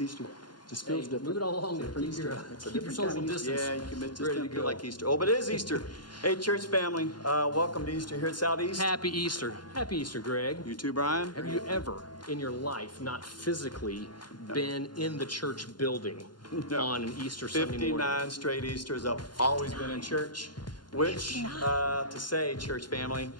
It's Easter. Just feels different. Move it all along there. Different Easter. It's a different social kind of distance. Yeah, you can just don't feel like Easter. Oh, but it is Easter. Hey, church family, welcome to Easter here at Southeast. Happy Easter. Happy Easter, Greg. You too, Brian. Have you ever in your life not physically been in the church building on an Easter Sunday morning? 59 straight Easters. I've always been in church, which, to say, church family,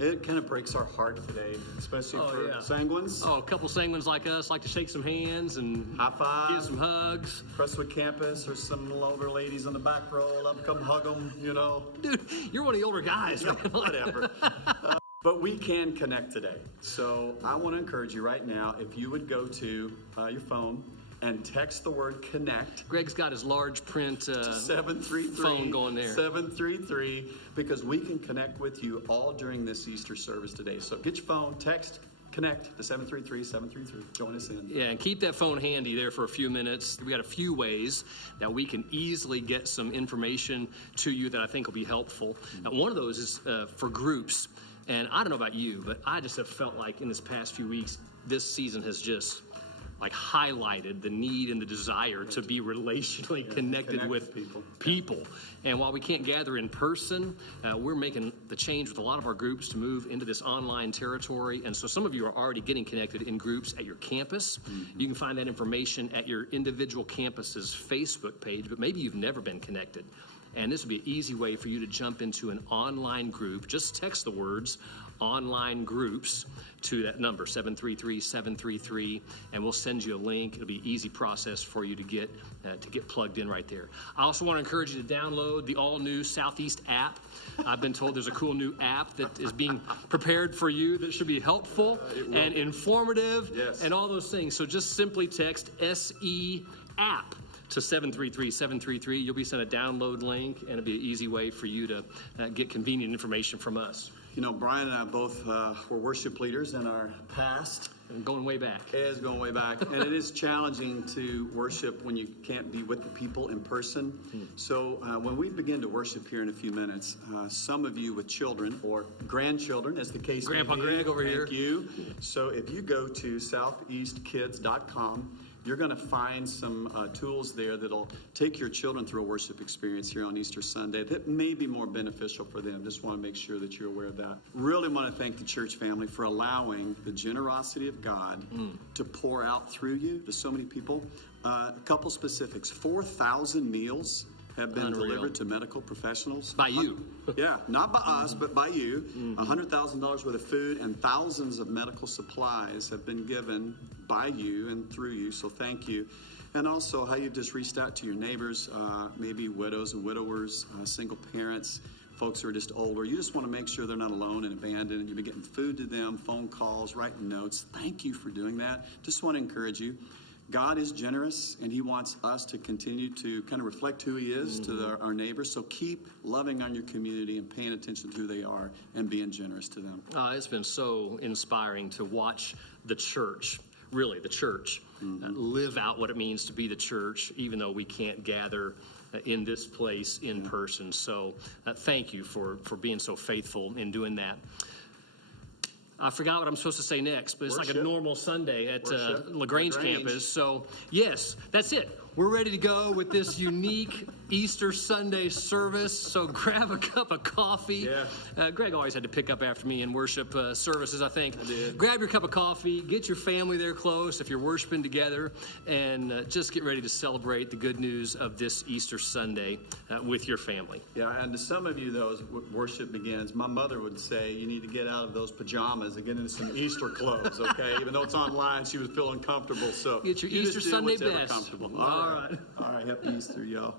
it kind of breaks our heart today, especially for sanguines. Oh, a couple sanguines like us like to shake some hands and high five, give some hugs. Crestwood campus, there's some older ladies on the back row. Love to come hug them, you know. Dude, you're one of the older guys. Yeah, whatever. But we can connect today. So I want to encourage you right now, if you would go to your phone and text the word connect. Greg's got his large print 733 phone going there. 733, because we can connect with you all during this Easter service today. So get your phone, text, connect to 733-733. Join us in. Yeah, and keep that phone handy there for a few minutes. We got a few ways that we can easily get some information to you that I think will be helpful. Now, one of those is for groups. And I don't know about you, but I just have felt like in this past few weeks, this season has just like highlighted the need and the desire to be relationally connected with people. And while we can't gather in person, we're making the change with a lot of our groups to move into this online territory. And so some of you are already getting connected in groups at your campus. Mm-hmm. You can find that information at your individual campus's Facebook page, but maybe you've never been connected. And this would be an easy way for you to jump into an online group. Just text the words online groups to that number, 733-733, and we'll send you a link. It'll be an easy process for you to get plugged in right there. I also want to encourage you to download the all-new Southeast app. I've been told there's a cool new app that is being prepared for you that should be helpful and informative and all those things. So just simply text SE app to 733-733. You'll be sent a download link, and it'll be an easy way for you to get convenient information from us. You know, Brian and I both were worship leaders in our past. And going way back. It is going way back. And it is challenging to worship when you can't be with the people in person. So when we begin to worship here in a few minutes, some of you with children or grandchildren, as the case may be. Grandpa Greg over here. Thank you. So if you go to southeastkids.com, you're going to find some tools there that'll take your children through a worship experience here on Easter Sunday that may be more beneficial for them. Just want to make sure that you're aware of that. Really want to thank the church family for allowing the generosity of God to pour out through you to so many people. A couple specifics. 4,000 meals have been delivered to medical professionals. By you. Yeah, not by us, but by you. $100,000 worth of food and thousands of medical supplies have been given by you and through you, so thank you. And also how you've just reached out to your neighbors, maybe widows and widowers, single parents, folks who are just older. You just want to make sure they're not alone and abandoned, and you've been getting food to them, phone calls, writing notes. Thank you for doing that. Just want to encourage you. God is generous, and he wants us to continue to kind of reflect who he is to our neighbors. So keep loving on your community and paying attention to who they are and being generous to them. It's been so inspiring to watch the church, really the church, live out what it means to be the church, even though we can't gather in this place in person. So thank you for being so faithful in doing that. I forgot what I'm supposed to say next, but it's like a normal Sunday at LaGrange campus. So, yes, that's it. We're ready to go with this unique Easter Sunday service. So grab a cup of coffee. Yeah. Greg always had to pick up after me in worship services, I think. I did. Grab your cup of coffee. Get your family there close if you're worshiping together. And just get ready to celebrate the good news of this Easter Sunday with your family. Yeah, and to some of you, though, as worship begins, my mother would say you need to get out of those pajamas and get into some Easter clothes, okay? Even though it's online, she was feeling comfortable. So get your Easter Sunday best. Comfortable. All right. Happy Easter, y'all.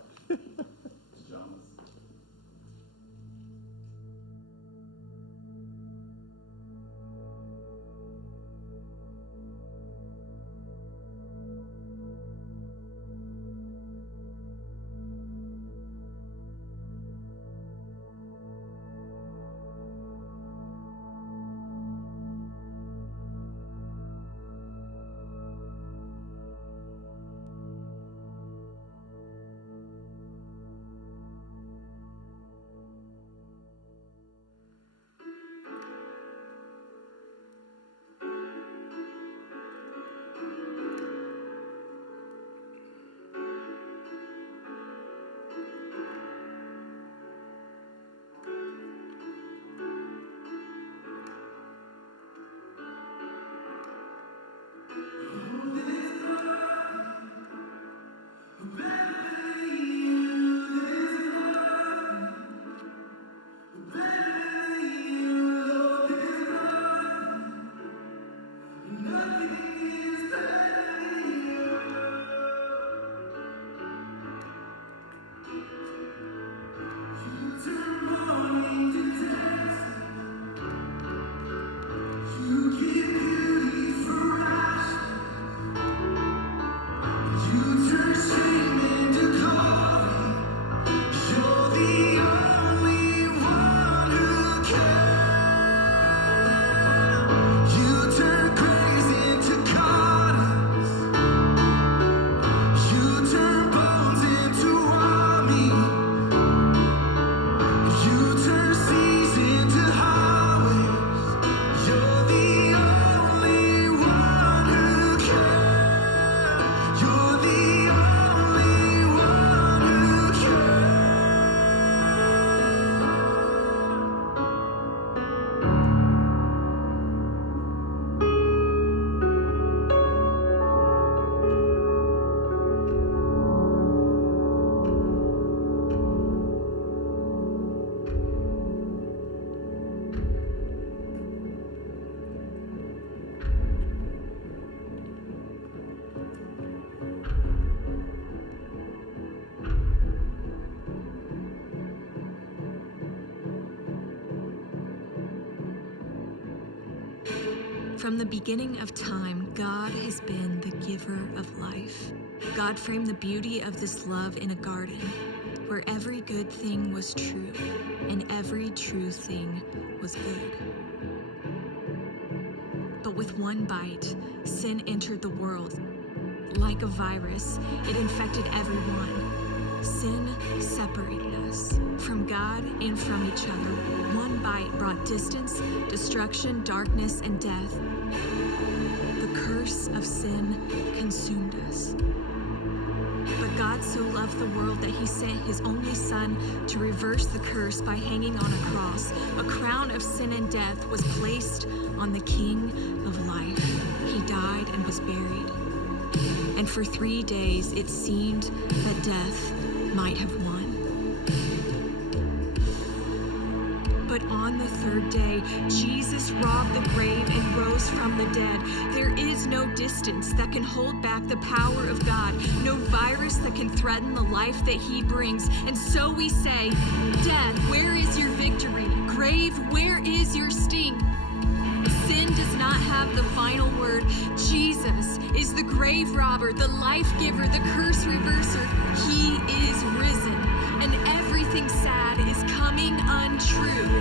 From the beginning of time, God has been the giver of life. God framed the beauty of this love in a garden where every good thing was true and every true thing was good. But with one bite, sin entered the world. Like a virus, it infected everyone. Sin separated us from God and from each other. One bite brought distance, destruction, darkness, and death. The curse of sin consumed us. But God so loved the world that he sent his only Son to reverse the curse by hanging on a cross. A crown of sin and death was placed on the King of life. He died and was buried. And for 3 days it seemed that death might have won. But on the third day, Jesus robbed the grave and rose from the dead. There is no distance that can hold back the power of God, no virus that can threaten the life that he brings. And so we say, death, where is your victory? Grave, where is your sting? Sin does not have the final word. Jesus is the grave robber, the life giver, the curse reverser. He is risen, and everything sad is coming untrue.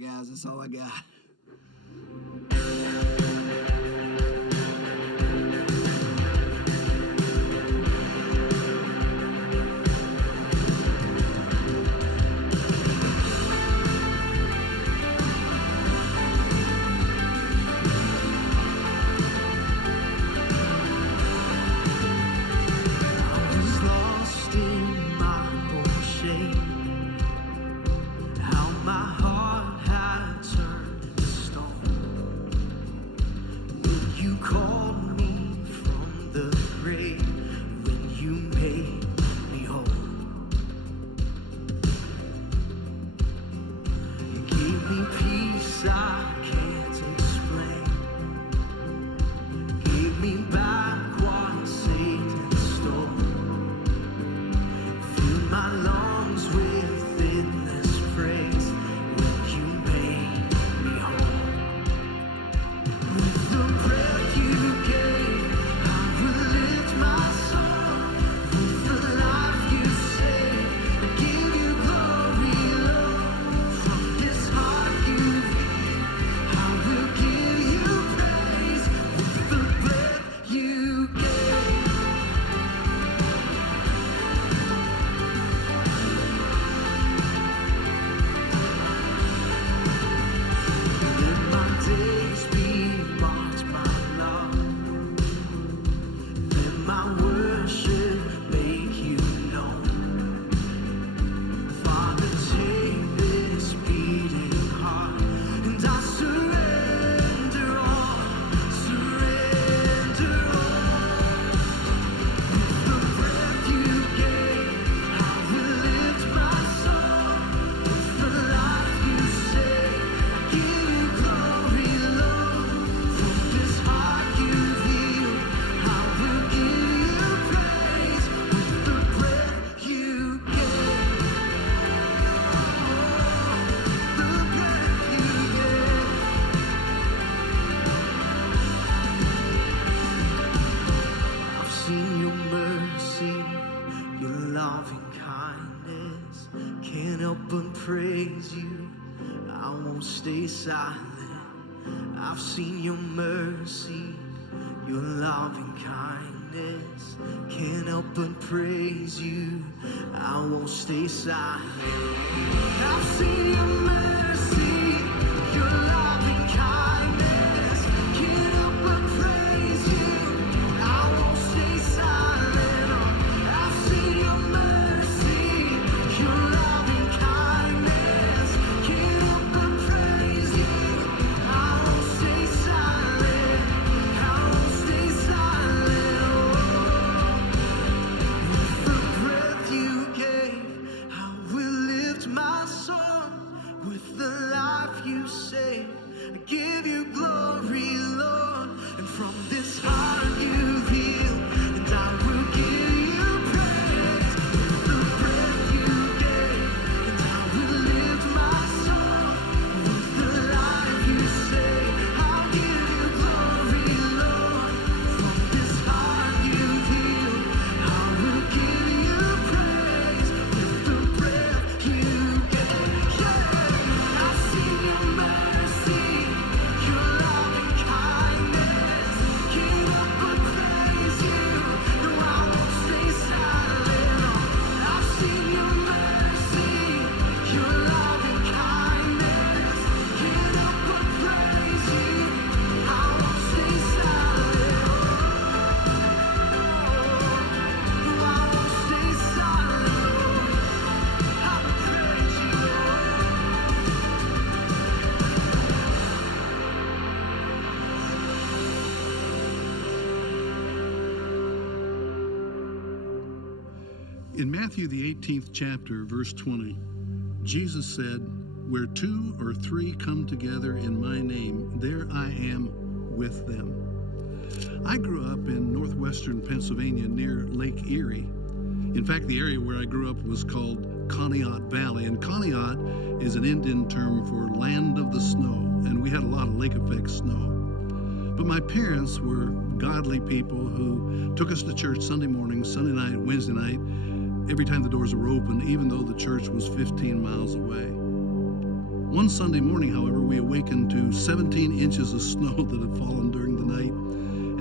Guys, that's all I got. days be marked by love. Let my worship make you known. Father, take this beating heart, and I surrender all, surrender all. With the breath you gave, I will lift my song. With the life you saved, I give you glory, Lord. From this heart you healed, I will give you praise. With the breath you gave, the breath you gave. I've seen your mercy, your loving kindness. Can't help but praise you. I won't stay silent. I've seen your mercy, your loving kindness. Can't help but praise you. I won't stay silent. I've seen your mercy, your loving kindness. Can't help but praise you. I won't stay silent. I've seen your mercy, your loving kindness. Can't help but praise you. I won't stay silent. I won't stay silent. With the breath you gave, I will lift my song. With the life you saved, I give you glory, Lord. And from this heart you healed, and I will give you praise. With the breath you gave, and I will lift my song. With the life you saved, I'll give you glory, Lord. From this heart you healed, I will give you praise. With the breath you gave, yeah. I've seen your mercy, your loving kindness. Can't help but praise you. No, I won't stay silent. I've seen your mercy, your loving kindness. Can't help but praise you. I won't stay silent. No, I won't stay silent. I will praise you, In Matthew, the 18th chapter, verse 20, Jesus said, "Where 2 or 3 come together in my name, there I am with them." I grew up in northwestern Pennsylvania near Lake Erie. In fact, the area where I grew up was called Conneaut Valley, and Conneaut is an Indian term for land of the snow, and we had a lot of lake effect snow. But my parents were godly people who took us to church Sunday morning, Sunday night, Wednesday night, every time the doors were open, even though the church was 15 miles away. One Sunday morning, however, we awakened to 17 inches of snow that had fallen during the night,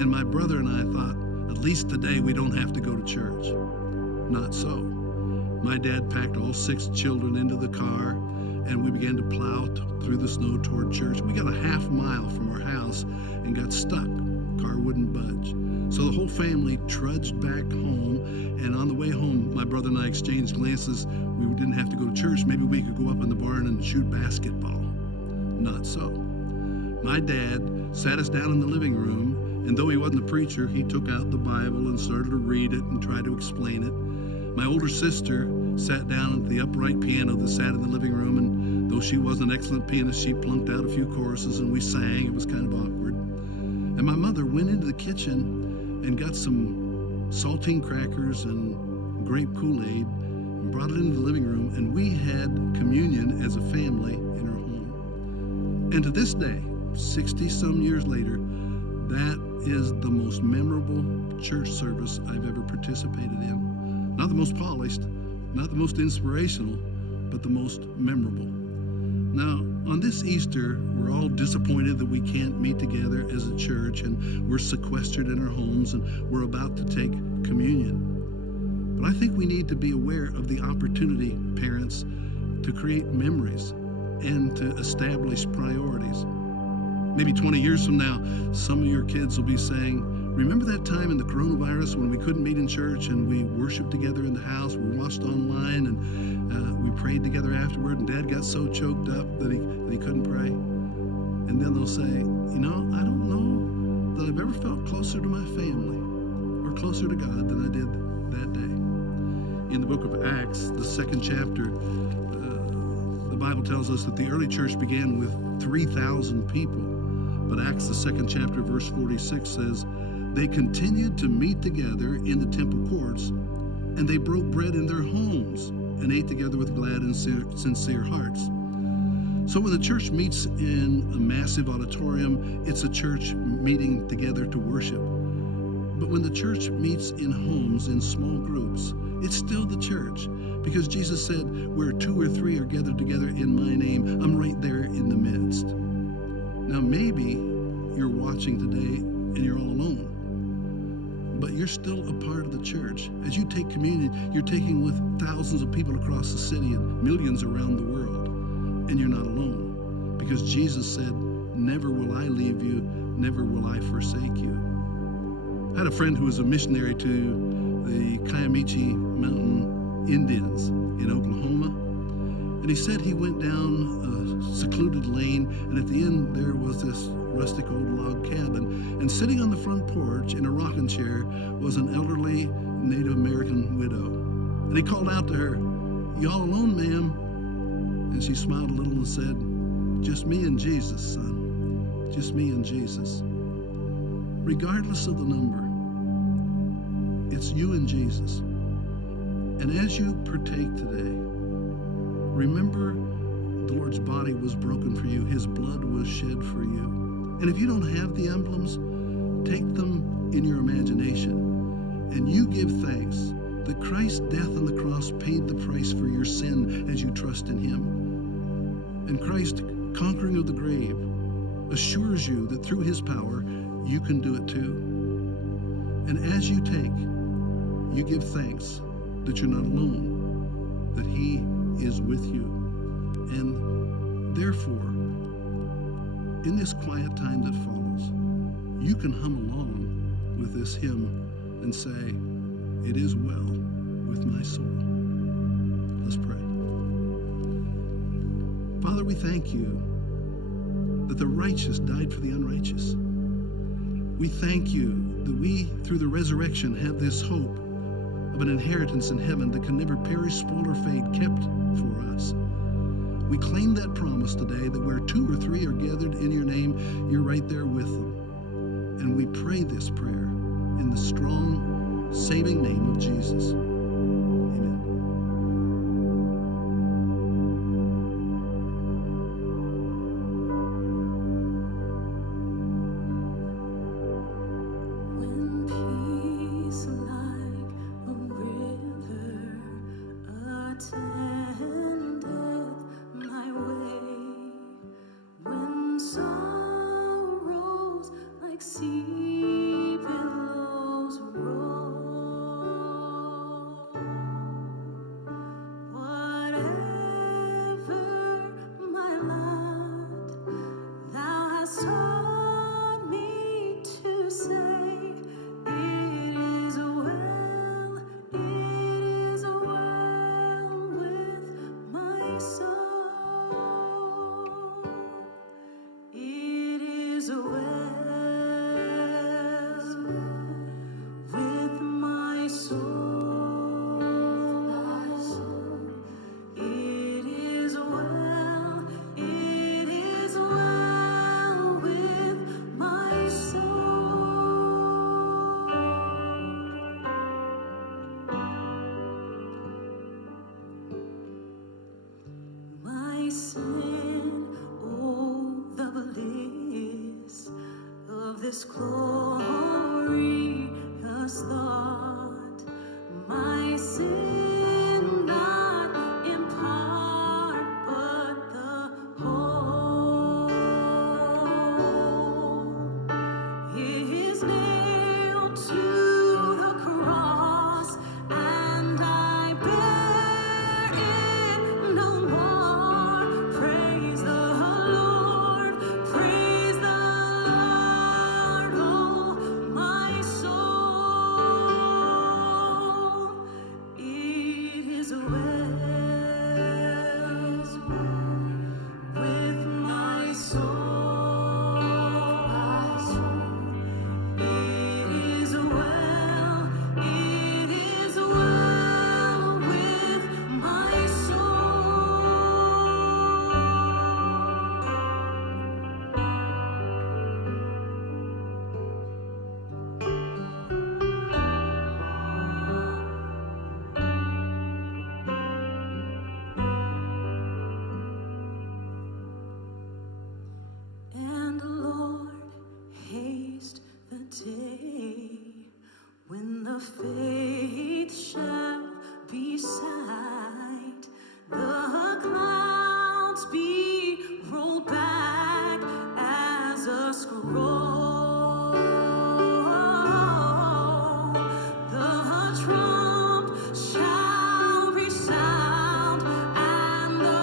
and my brother and I thought, at least today we don't have to go to church. Not so. My dad packed all 6 children into the car, and we began to plow through the snow toward church. We got a half mile from our house and got stuck. Car wouldn't budge. So the whole family trudged back home, and on the way home, my brother and I exchanged glances. We didn't have to go to church. Maybe we could go up in the barn and shoot basketball. Not so. My dad sat us down in the living room, and though he wasn't a preacher, he took out the Bible and started to read it and try to explain it. My older sister sat down at the upright piano that sat in the living room, and though she was an excellent pianist, she plunked out a few choruses and we sang. It was kind of awkward. And my mother went into the kitchen and got some saltine crackers and grape Kool-Aid and brought it into the living room, and we had communion as a family in our home. And to this day, 60-some years later, that is the most memorable church service I've ever participated in. Not the most polished, not the most inspirational, but the most memorable. Now, on this Easter, we're all disappointed that we can't meet together as a church, and we're sequestered in our homes, and we're about to take communion. But I think we need to be aware of the opportunity, parents, to create memories and to establish priorities. Maybe 20 years from now, some of your kids will be saying, remember that time in the coronavirus when we couldn't meet in church and we worshiped together in the house, we watched online, and we prayed together afterward, and Dad got so choked up that he couldn't pray? And then they'll say, you know, I don't know that I've ever felt closer to my family or closer to God than I did that day. In the book of Acts, the 2nd chapter, the Bible tells us that the early church began with 3,000 people. But Acts, the 2nd chapter, verse 46 says, they continued to meet together in the temple courts, and they broke bread in their homes and ate together with glad and sincere hearts. So when the church meets in a massive auditorium, it's a church meeting together to worship. But when the church meets in homes, in small groups, it's still the church, because Jesus said, where 2 or 3 are gathered together in my name, I'm right there in the midst. Now, maybe you're watching today and you're all alone, but you're still a part of the church. As you take communion, you're taking with thousands of people across the city and millions around the world, and you're not alone, because Jesus said, never will I leave you, never will I forsake you. I had a friend who was a missionary to the Kiamichi Mountain Indians in Oklahoma, and he said he went down a secluded lane, and at the end there was this rustic old log cabin, and sitting on the front porch in a rocking chair was an elderly Native American widow. And he called out to her, "You all alone, ma'am?" And she smiled a little and said, "Just me and Jesus, son. Just me and Jesus." Regardless of the number, it's you and Jesus. And as you partake today, remember the Lord's body was broken for you. His blood was shed for you. And if you don't have the emblems, take them in your imagination. And you give thanks that Christ's death on the cross paid the price for your sin as you trust in Him. And Christ's conquering of the grave assures you that through His power, you can do it too. And as you take, you give thanks that you're not alone, that He is with you. And therefore, in this quiet time that follows, you can hum along with this hymn and say, "It is well with my soul." Let's pray. Father, we thank you that the righteous died for the unrighteous. We thank you that we, through the resurrection, have this hope of an inheritance in heaven that can never perish, spoil, or fade, kept for us. We claim that promise today that where 2 or 3 are gathered in your name, you're right there with them. And we pray this prayer in the strong, saving name of Jesus. Amen. When peace like a river attendeth my way, when sorrows like sea billows roll, whatever my lot, thou hast taught me to say, it is well with my soul. It is well with my soul. It is well with my soul. My sin, oh, the bliss of this glorious thought. My sin, not in part, but the whole, is nailed to the cross, and I bear it no more. Praise the Lord, praise the scroll. The trump shall resound, and the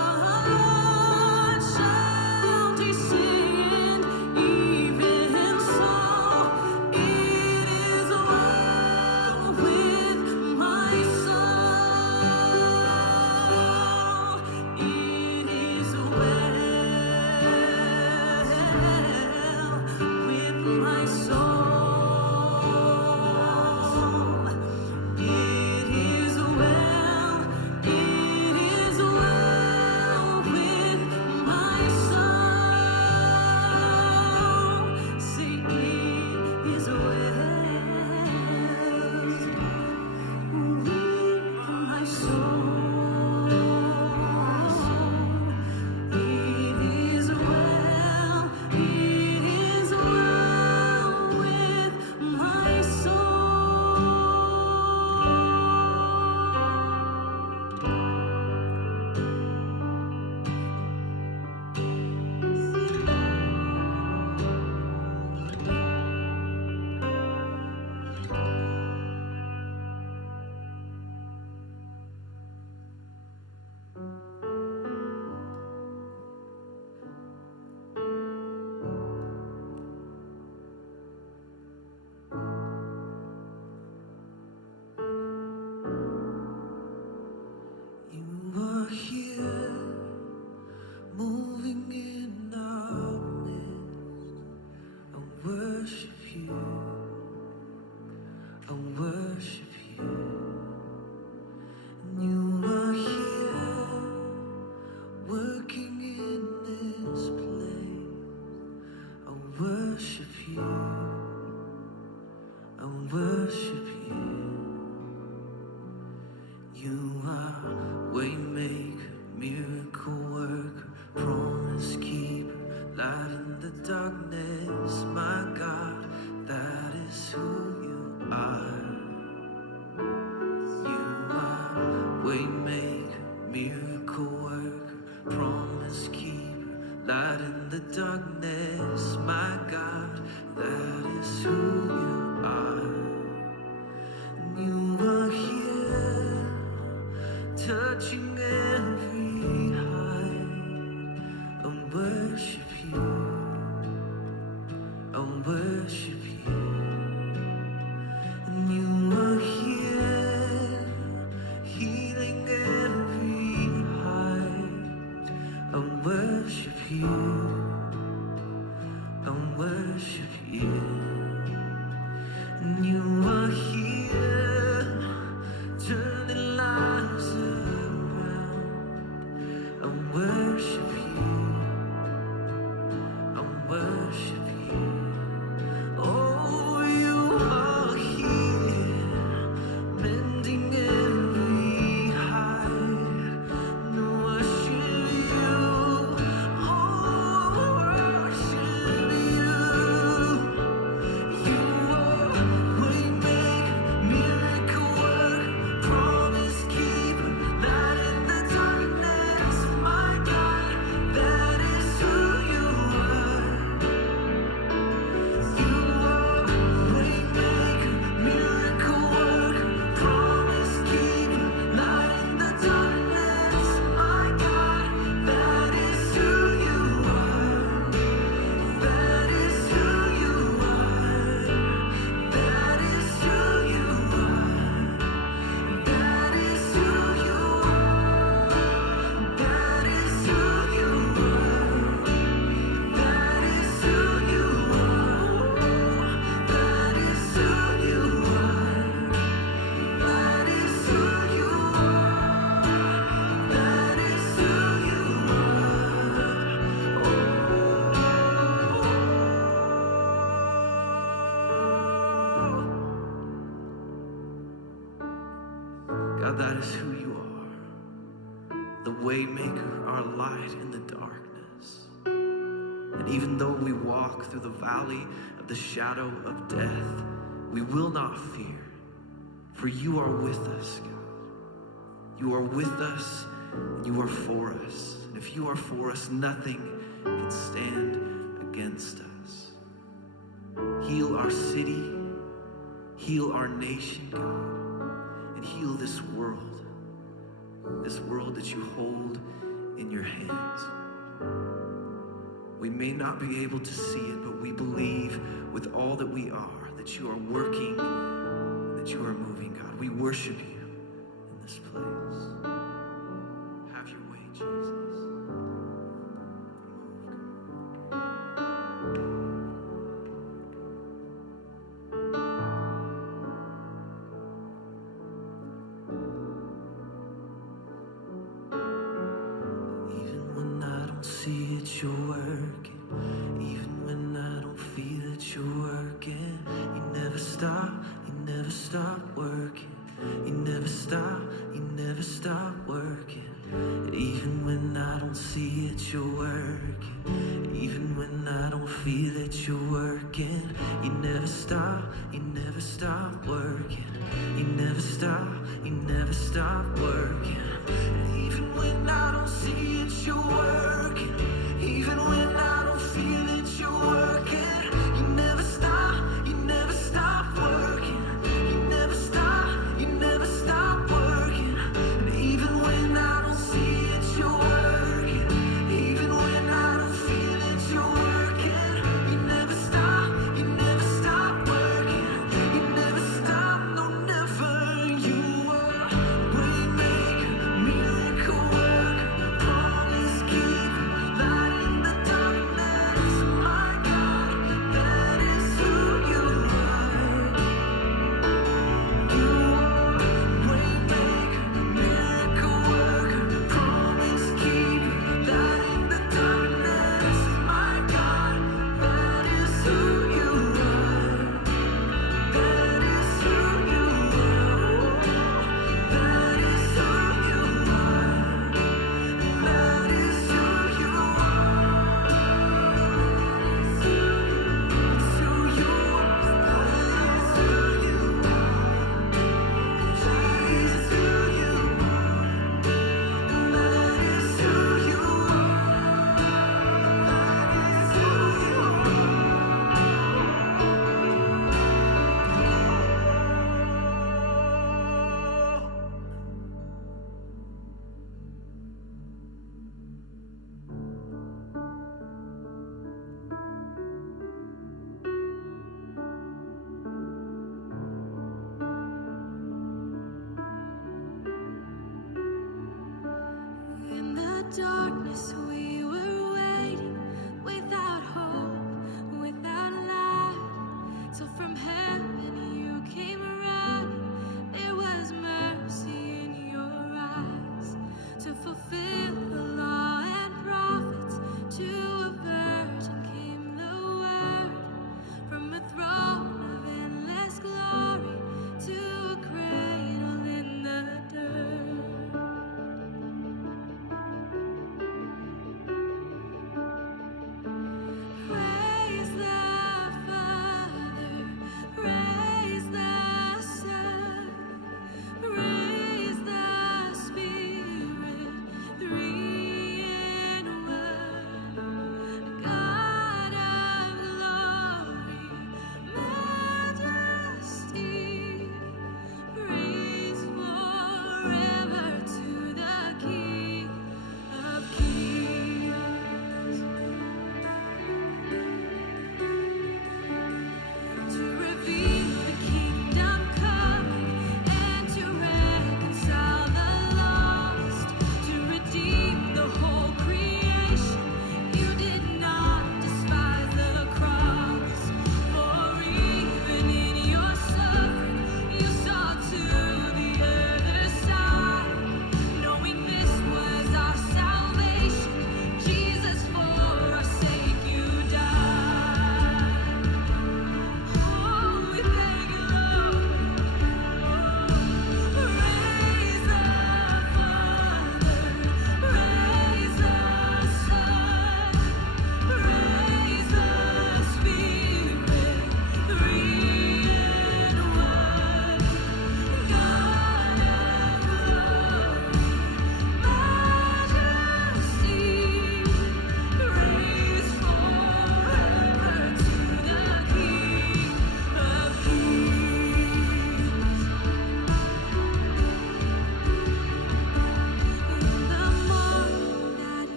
Lord shall descend. Even so, it is well with my soul. It is well with my soul. It is well with my soul. Say it is well with my soul. It is well with my You are here, moving in our midst. I worship you. I worship you. And you are here, working in this place. I worship you. I worship you. You are waymaker, miracle worker, promise keeper, light in the darkness. My God, that is who you are. You are waymaker, miracle worker, promise keeper, light in the darkness. My God, that is who you are. And you are here, touching every heart. I worship you. I worship you. And you are here, healing every heart. I worship you. I worship you. And you are here, turning lives around. I worship you. I worship you. Oh, you are here, mending every heart. And I worship you. Oh, worship you. You are waymaker, miracle worker, promise keeper, light in the darkness. My God, that is who you are. You are waymaker, miracle worker, promise keeper, light in the darkness. My God, that is who you are. That is who you are. That is who you are. That is who you are. That is who you are. That is who you are. That is who you are. That is who you are. That is who you are. God, that is who you are. The waymaker, our light in the darkness. And even though we walk through the valley of the shadow of death, we will not fear, for you are with us, God. You are with us, and you are for us. And if you are for us, nothing can stand against us. heal our city, heal our nation, God, and heal this world that you hold in your hands. We may not be able to see it, but we believe with all that we are that you are working, that you are moving, God. We worship you in this place. Have your way, Jesus. Move, God. Even when I don't see it, you're working. Even when I don't feel it, you're working. You never stop working. You never stop working. Even when I don't see it, you're working. Even when I don't feel it, you're working. You never stop working. You never stop working. Even when I don't see it, you're working. Even when I don't feel it, you're working. You never stop working. You never stop working. And even when I don't see it, you're working. Even when I don't feel it, you're working. You never stop working. You never stop, no, never. You are waymaker, miracle worker, promise keeper, light in the dark.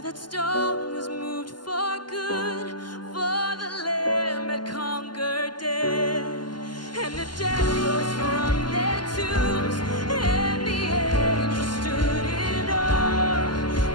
till that stone was moved for good, for the Lamb had conquered death, and the dead rose from their tombs, and the angels stood in awe,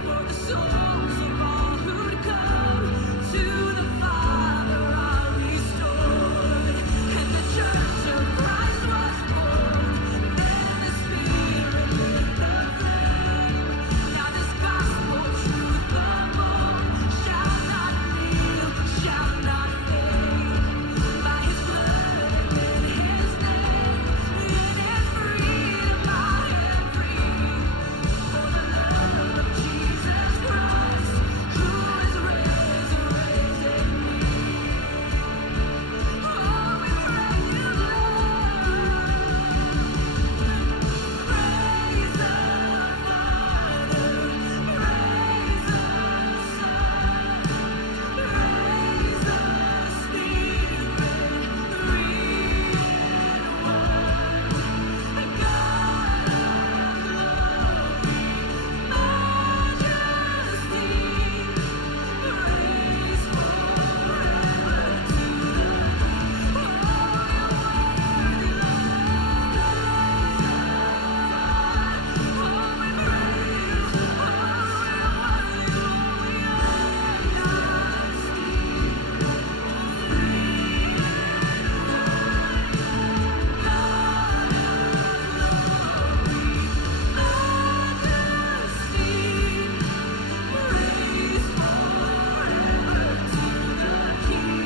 for the souls of all who'd come to the Father are restored, and the church of Christ was born. Then the Spirit lit the flame. Now this gospel truth above shall not kneel, shall not fade. By His blood and in His name, in freedom I am free. For the love of Jesus Christ, who is resurrected me. Oh, we praise You, Lord. Praise the Father, praise the Son, praise the Spirit, three in one. God of glory, majesty, praise forever to the King.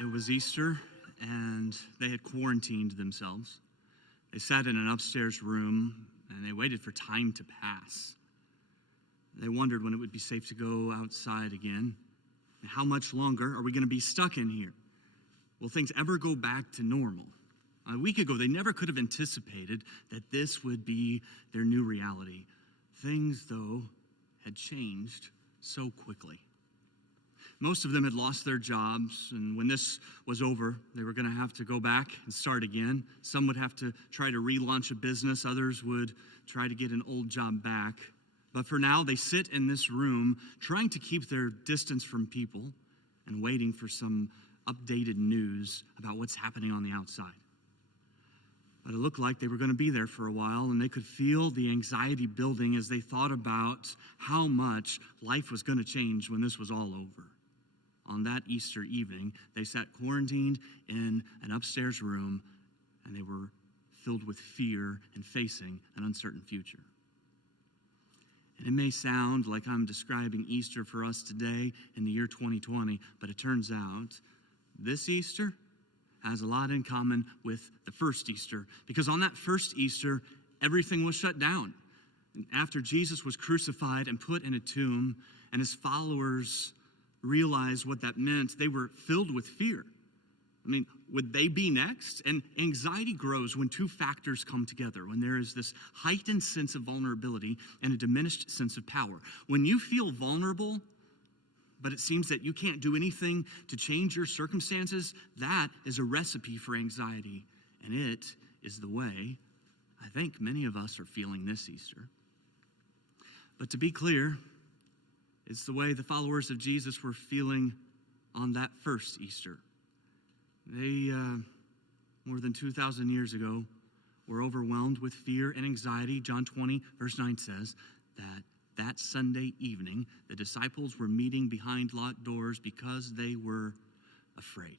It was Easter, and they had quarantined themselves. They sat in an upstairs room, and they waited for time to pass. They wondered when it would be safe to go outside again. And how much longer are we going to be stuck in here? Will things ever go back to normal? A week ago, they never could have anticipated that this would be their new reality. Things, though, had changed so quickly. Most of them had lost their jobs, and when this was over, they were going to have to go back and start again. Some would have to try to relaunch a business. Others would try to get an old job back. But for now, they sit in this room trying to keep their distance from people and waiting for some updated news about what's happening on the outside. But it looked like they were going to be there for a while, and they could feel the anxiety building as they thought about how much life was going to change when this was all over. On that Easter evening, they sat quarantined in an upstairs room, and they were filled with fear and facing an uncertain future. And it may sound like I'm describing Easter for us today in the year 2020, but it turns out this Easter has a lot in common with the first Easter, because on that first Easter, everything was shut down. And after Jesus was crucified and put in a tomb, and his followers realized what that meant, they were filled with fear. I mean, would they be next? And anxiety grows when two factors come together, when there is this heightened sense of vulnerability and a diminished sense of power. When you feel vulnerable, but it seems that you can't do anything to change your circumstances, that is a recipe for anxiety. And it is the way I think many of us are feeling this Easter. But to be clear, it's the way the followers of Jesus were feeling on that first Easter. They, more than 2,000 years ago, were overwhelmed with fear and anxiety. John 20, verse 9 says that Sunday evening, the disciples were meeting behind locked doors because they were afraid.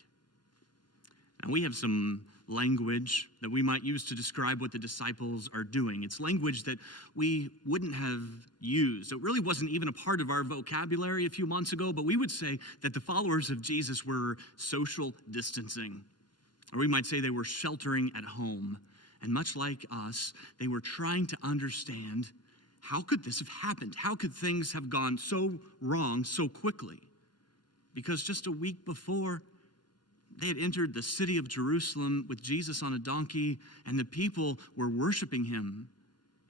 Now, we have some language that we might use to describe what the disciples are doing. It's language that we wouldn't have used. It really wasn't even a part of our vocabulary a few months ago, but we would say that the followers of Jesus were social distancing, or we might say they were sheltering at home. And much like us, they were trying to understand, how could this have happened? How could things have gone so wrong so quickly? Because just a week before, they had entered the city of Jerusalem with Jesus on a donkey, and the people were worshiping him.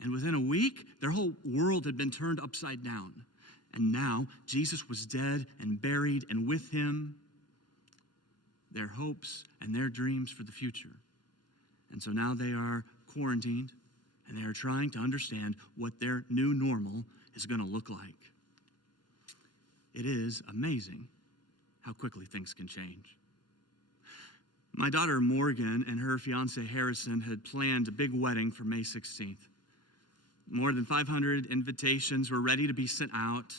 And within a week, their whole world had been turned upside down. And now, Jesus was dead and buried, and with him, their hopes and their dreams for the future. And so now they are quarantined, and they are trying to understand what their new normal is going to look like. It is amazing how quickly things can change. My daughter Morgan and her fiance Harrison had planned a big wedding for May 16th. More than 500 invitations were ready to be sent out.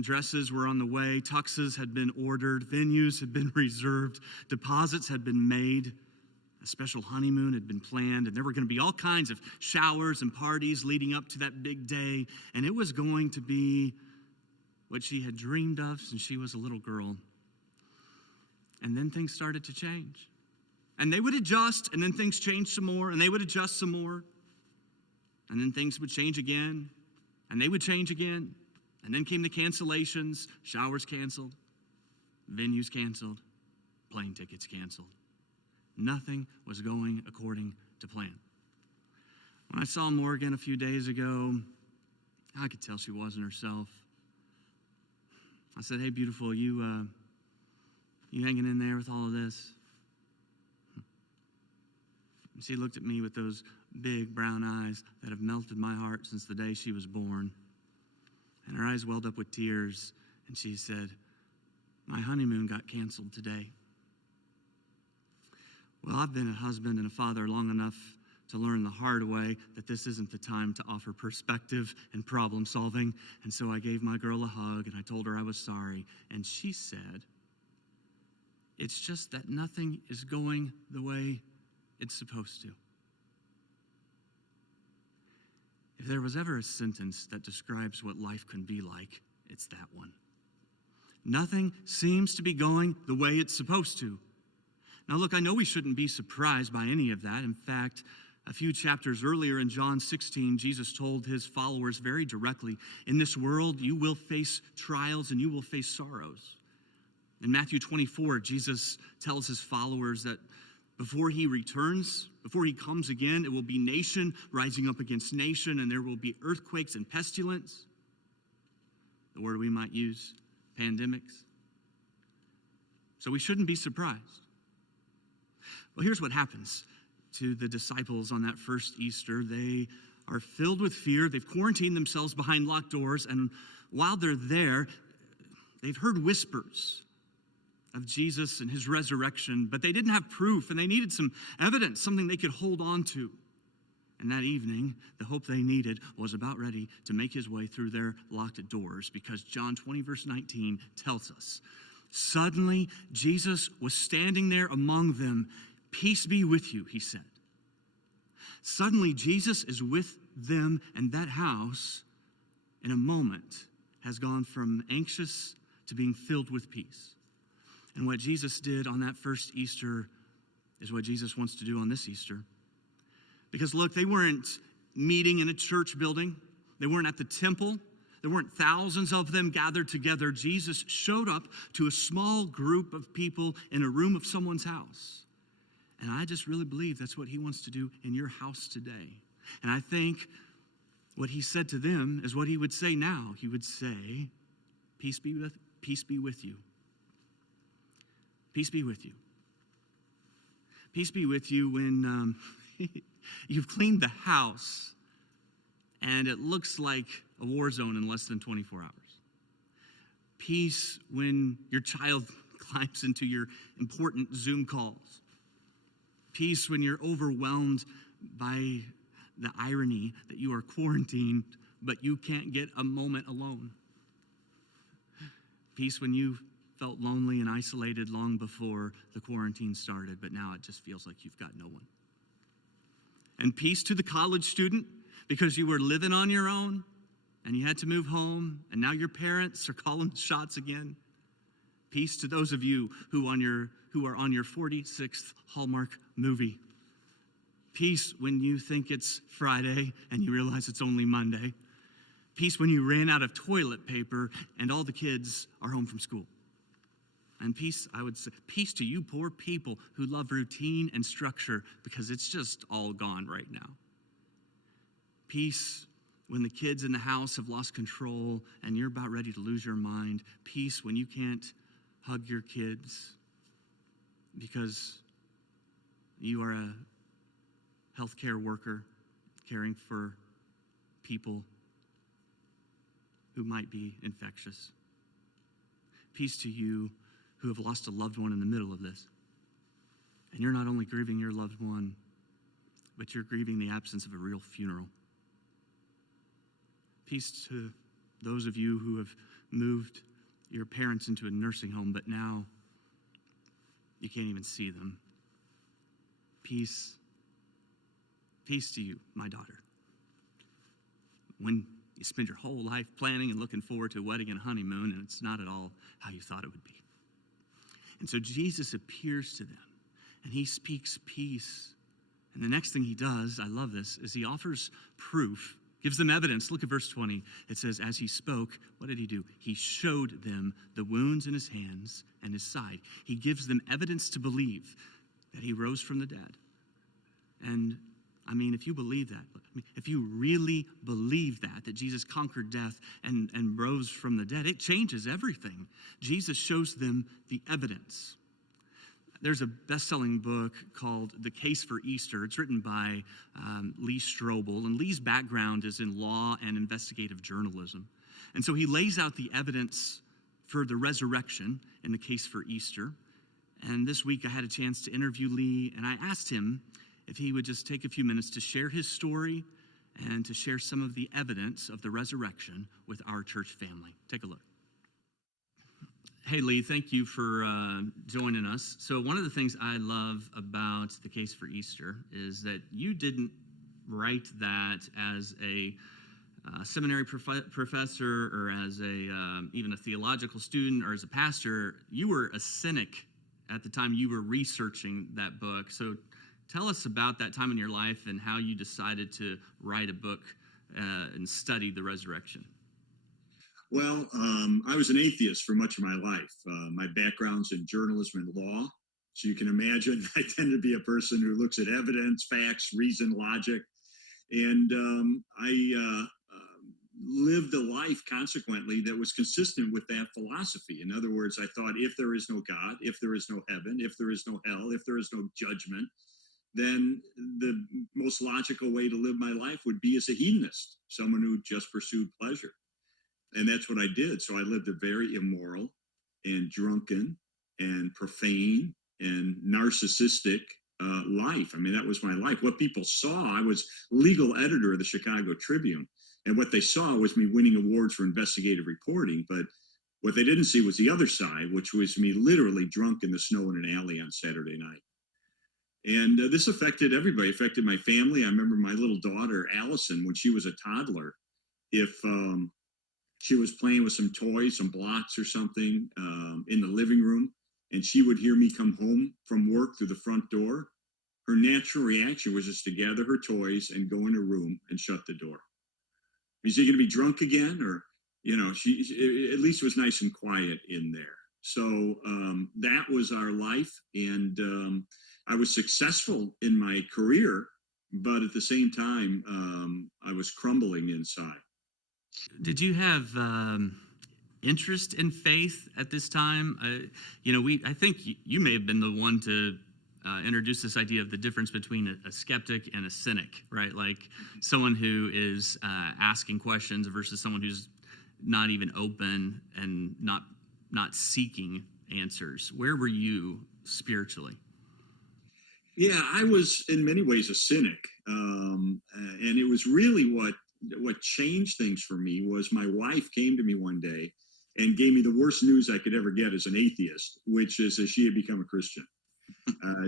Dresses were on the way, tuxes had been ordered, venues had been reserved, deposits had been made, a special honeymoon had been planned, and there were going to be all kinds of showers and parties leading up to that big day, and it was going to be what she had dreamed of since she was a little girl. And then things started to change. And they would adjust, and then things changed some more, and they would adjust some more. And then things would change again, and they would change again. And then came the cancellations, showers canceled, venues canceled, plane tickets canceled. Nothing was going according to plan. When I saw Morgan a few days ago, I could tell she wasn't herself. I said, "Hey, beautiful, you hanging in there with all of this?" And she looked at me with those big brown eyes that have melted my heart since the day she was born. And her eyes welled up with tears, and she said, "My honeymoon got canceled today." Well, I've been a husband and a father long enough to learn the hard way that this isn't the time to offer perspective and problem solving. And so I gave my girl a hug, and I told her I was sorry. And she said, "It's just that nothing is going the way it's supposed to." If there was ever a sentence that describes what life can be like, it's that one. Nothing seems to be going the way it's supposed to. Now look, I know we shouldn't be surprised by any of that. In fact, a few chapters earlier in John 16, Jesus told his followers very directly, in this world you will face trials and you will face sorrows. In Matthew 24, Jesus tells his followers that before he returns, before he comes again, it will be nation rising up against nation, and there will be earthquakes and pestilence. The word we might use, pandemics. So we shouldn't be surprised. Well, here's what happens to the disciples on that first Easter. They are filled with fear. They've quarantined themselves behind locked doors, and while they're there, they've heard whispers of Jesus and his resurrection, but they didn't have proof, and they needed some evidence, something they could hold on to. And that evening, the hope they needed was about ready to make his way through their locked doors, because John 20, verse 19 tells us, suddenly Jesus was standing there among them. "Peace be with you," he said. Suddenly Jesus is with them, and that house, in a moment, has gone from anxious to being filled with peace. And what Jesus did on that first Easter is what Jesus wants to do on this Easter. Because look, they weren't meeting in a church building. They weren't at the temple. There weren't thousands of them gathered together. Jesus showed up to a small group of people in a room of someone's house. And I just really believe that's what he wants to do in your house today. And I think what he said to them is what he would say now. He would say, peace be with you. Peace be with you. Peace be with you when you've cleaned the house and it looks like a war zone in less than 24 hours. Peace when your child climbs into your important Zoom calls. Peace when you're overwhelmed by the irony that you are quarantined, but you can't get a moment alone. Peace when you felt lonely and isolated long before the quarantine started, but now it just feels like you've got no one. And peace to the college student, because you were living on your own and you had to move home, and now your parents are calling the shots again. Peace to those of you who are on your 46th Hallmark movie. Peace when you think it's Friday and you realize it's only Monday. Peace when you ran out of toilet paper and all the kids are home from school. And peace, I would say, peace to you poor people who love routine and structure, because it's just all gone right now. Peace when the kids in the house have lost control and you're about ready to lose your mind. Peace when you can't hug your kids because you are a healthcare worker caring for people who might be infectious. Peace to you who have lost a loved one in the middle of this. And you're not only grieving your loved one, but you're grieving the absence of a real funeral. Peace to those of you who have moved your parents into a nursing home, but now you can't even see them. Peace to you, my daughter. When you spend your whole life planning and looking forward to a wedding and a honeymoon, and it's not at all how you thought it would be. And so Jesus appears to them, and he speaks peace. And the next thing he does, I love this, is he offers proof, gives them evidence. Look at verse 20. It says, as he spoke, what did he do? He showed them the wounds in his hands and his side. He gives them evidence to believe that he rose from the dead. And I mean, if you believe that, if you really believe that Jesus conquered death and rose from the dead, it changes everything. Jesus shows them the evidence. There's a best-selling book called The Case for Easter. It's written by Lee Strobel, and Lee's background is in law and investigative journalism. And so he lays out the evidence for the resurrection in The Case for Easter. And this week I had a chance to interview Lee, and I asked him if he would just take a few minutes to share his story and to share some of the evidence of the resurrection with our church family. Take a look. Hey, Lee, thank you for joining us. So one of the things I love about The Case for Easter is that you didn't write that as a seminary professor or as even a theological student or as a pastor. You were a cynic at the time you were researching that book. So tell us about that time in your life and how you decided to write a book and study the resurrection. Well, I was an atheist for much of my life. My background's in journalism and law. So you can imagine I tend to be a person who looks at evidence, facts, reason, logic. And I lived a life, consequently, that was consistent with that philosophy. In other words, I thought if there is no God, if there is no heaven, if there is no hell, if there is no judgment, then the most logical way to live my life would be as a hedonist, someone who just pursued pleasure. And that's what I did. So I lived a very immoral and drunken and profane and narcissistic life. I mean, that was my life. What people saw, I was legal editor of the Chicago Tribune. And what they saw was me winning awards for investigative reporting. But what they didn't see was the other side, which was me literally drunk in the snow in an alley on Saturday night. And this affected everybody, affected my family. I remember my little daughter, Allison, when she was a toddler, if she was playing with some toys, some blocks or something in the living room, and she would hear me come home from work through the front door, her natural reaction was just to gather her toys and go in her room and shut the door. Is he going to be drunk again? Or, you know, she at least was nice and quiet in there. So that was our life. And I was successful in my career, but at the same time, I was crumbling inside. Did you have interest in faith at this time? I think you may have been the one to introduce this idea of the difference between a skeptic and a cynic, right? Like someone who is asking questions versus someone who's not even open and not seeking answers. Where were you spiritually? Yeah, I was in many ways a cynic, and it was really what changed things for me was my wife came to me one day and gave me the worst news I could ever get as an atheist, which is that she had become a Christian.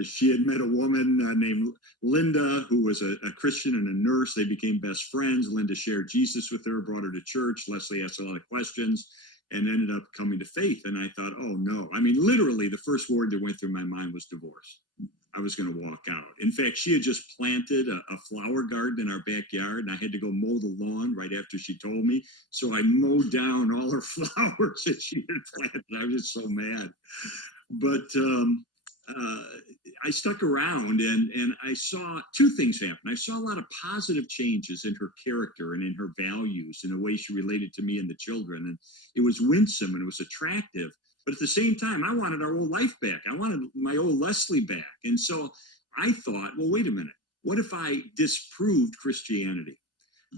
She had met a woman named Linda, who was a Christian and a nurse. They became best friends. Linda shared Jesus with her, brought her to church. Leslie asked a lot of questions and ended up coming to faith. And I thought, oh no. I mean, literally, the first word that went through my mind was divorce. I was going to walk out. In fact, she had just planted a flower garden in our backyard, and I had to go mow the lawn right after she told me. So I mowed down all her flowers that she had planted. I was just so mad. But I stuck around, and I saw two things happen. I saw a lot of positive changes in her character and in her values and the way she related to me and the children. And it was winsome and it was attractive. But at the same time, I wanted our old life back. I wanted my old Leslie back. And so I thought, well, wait a minute. What if I disproved Christianity?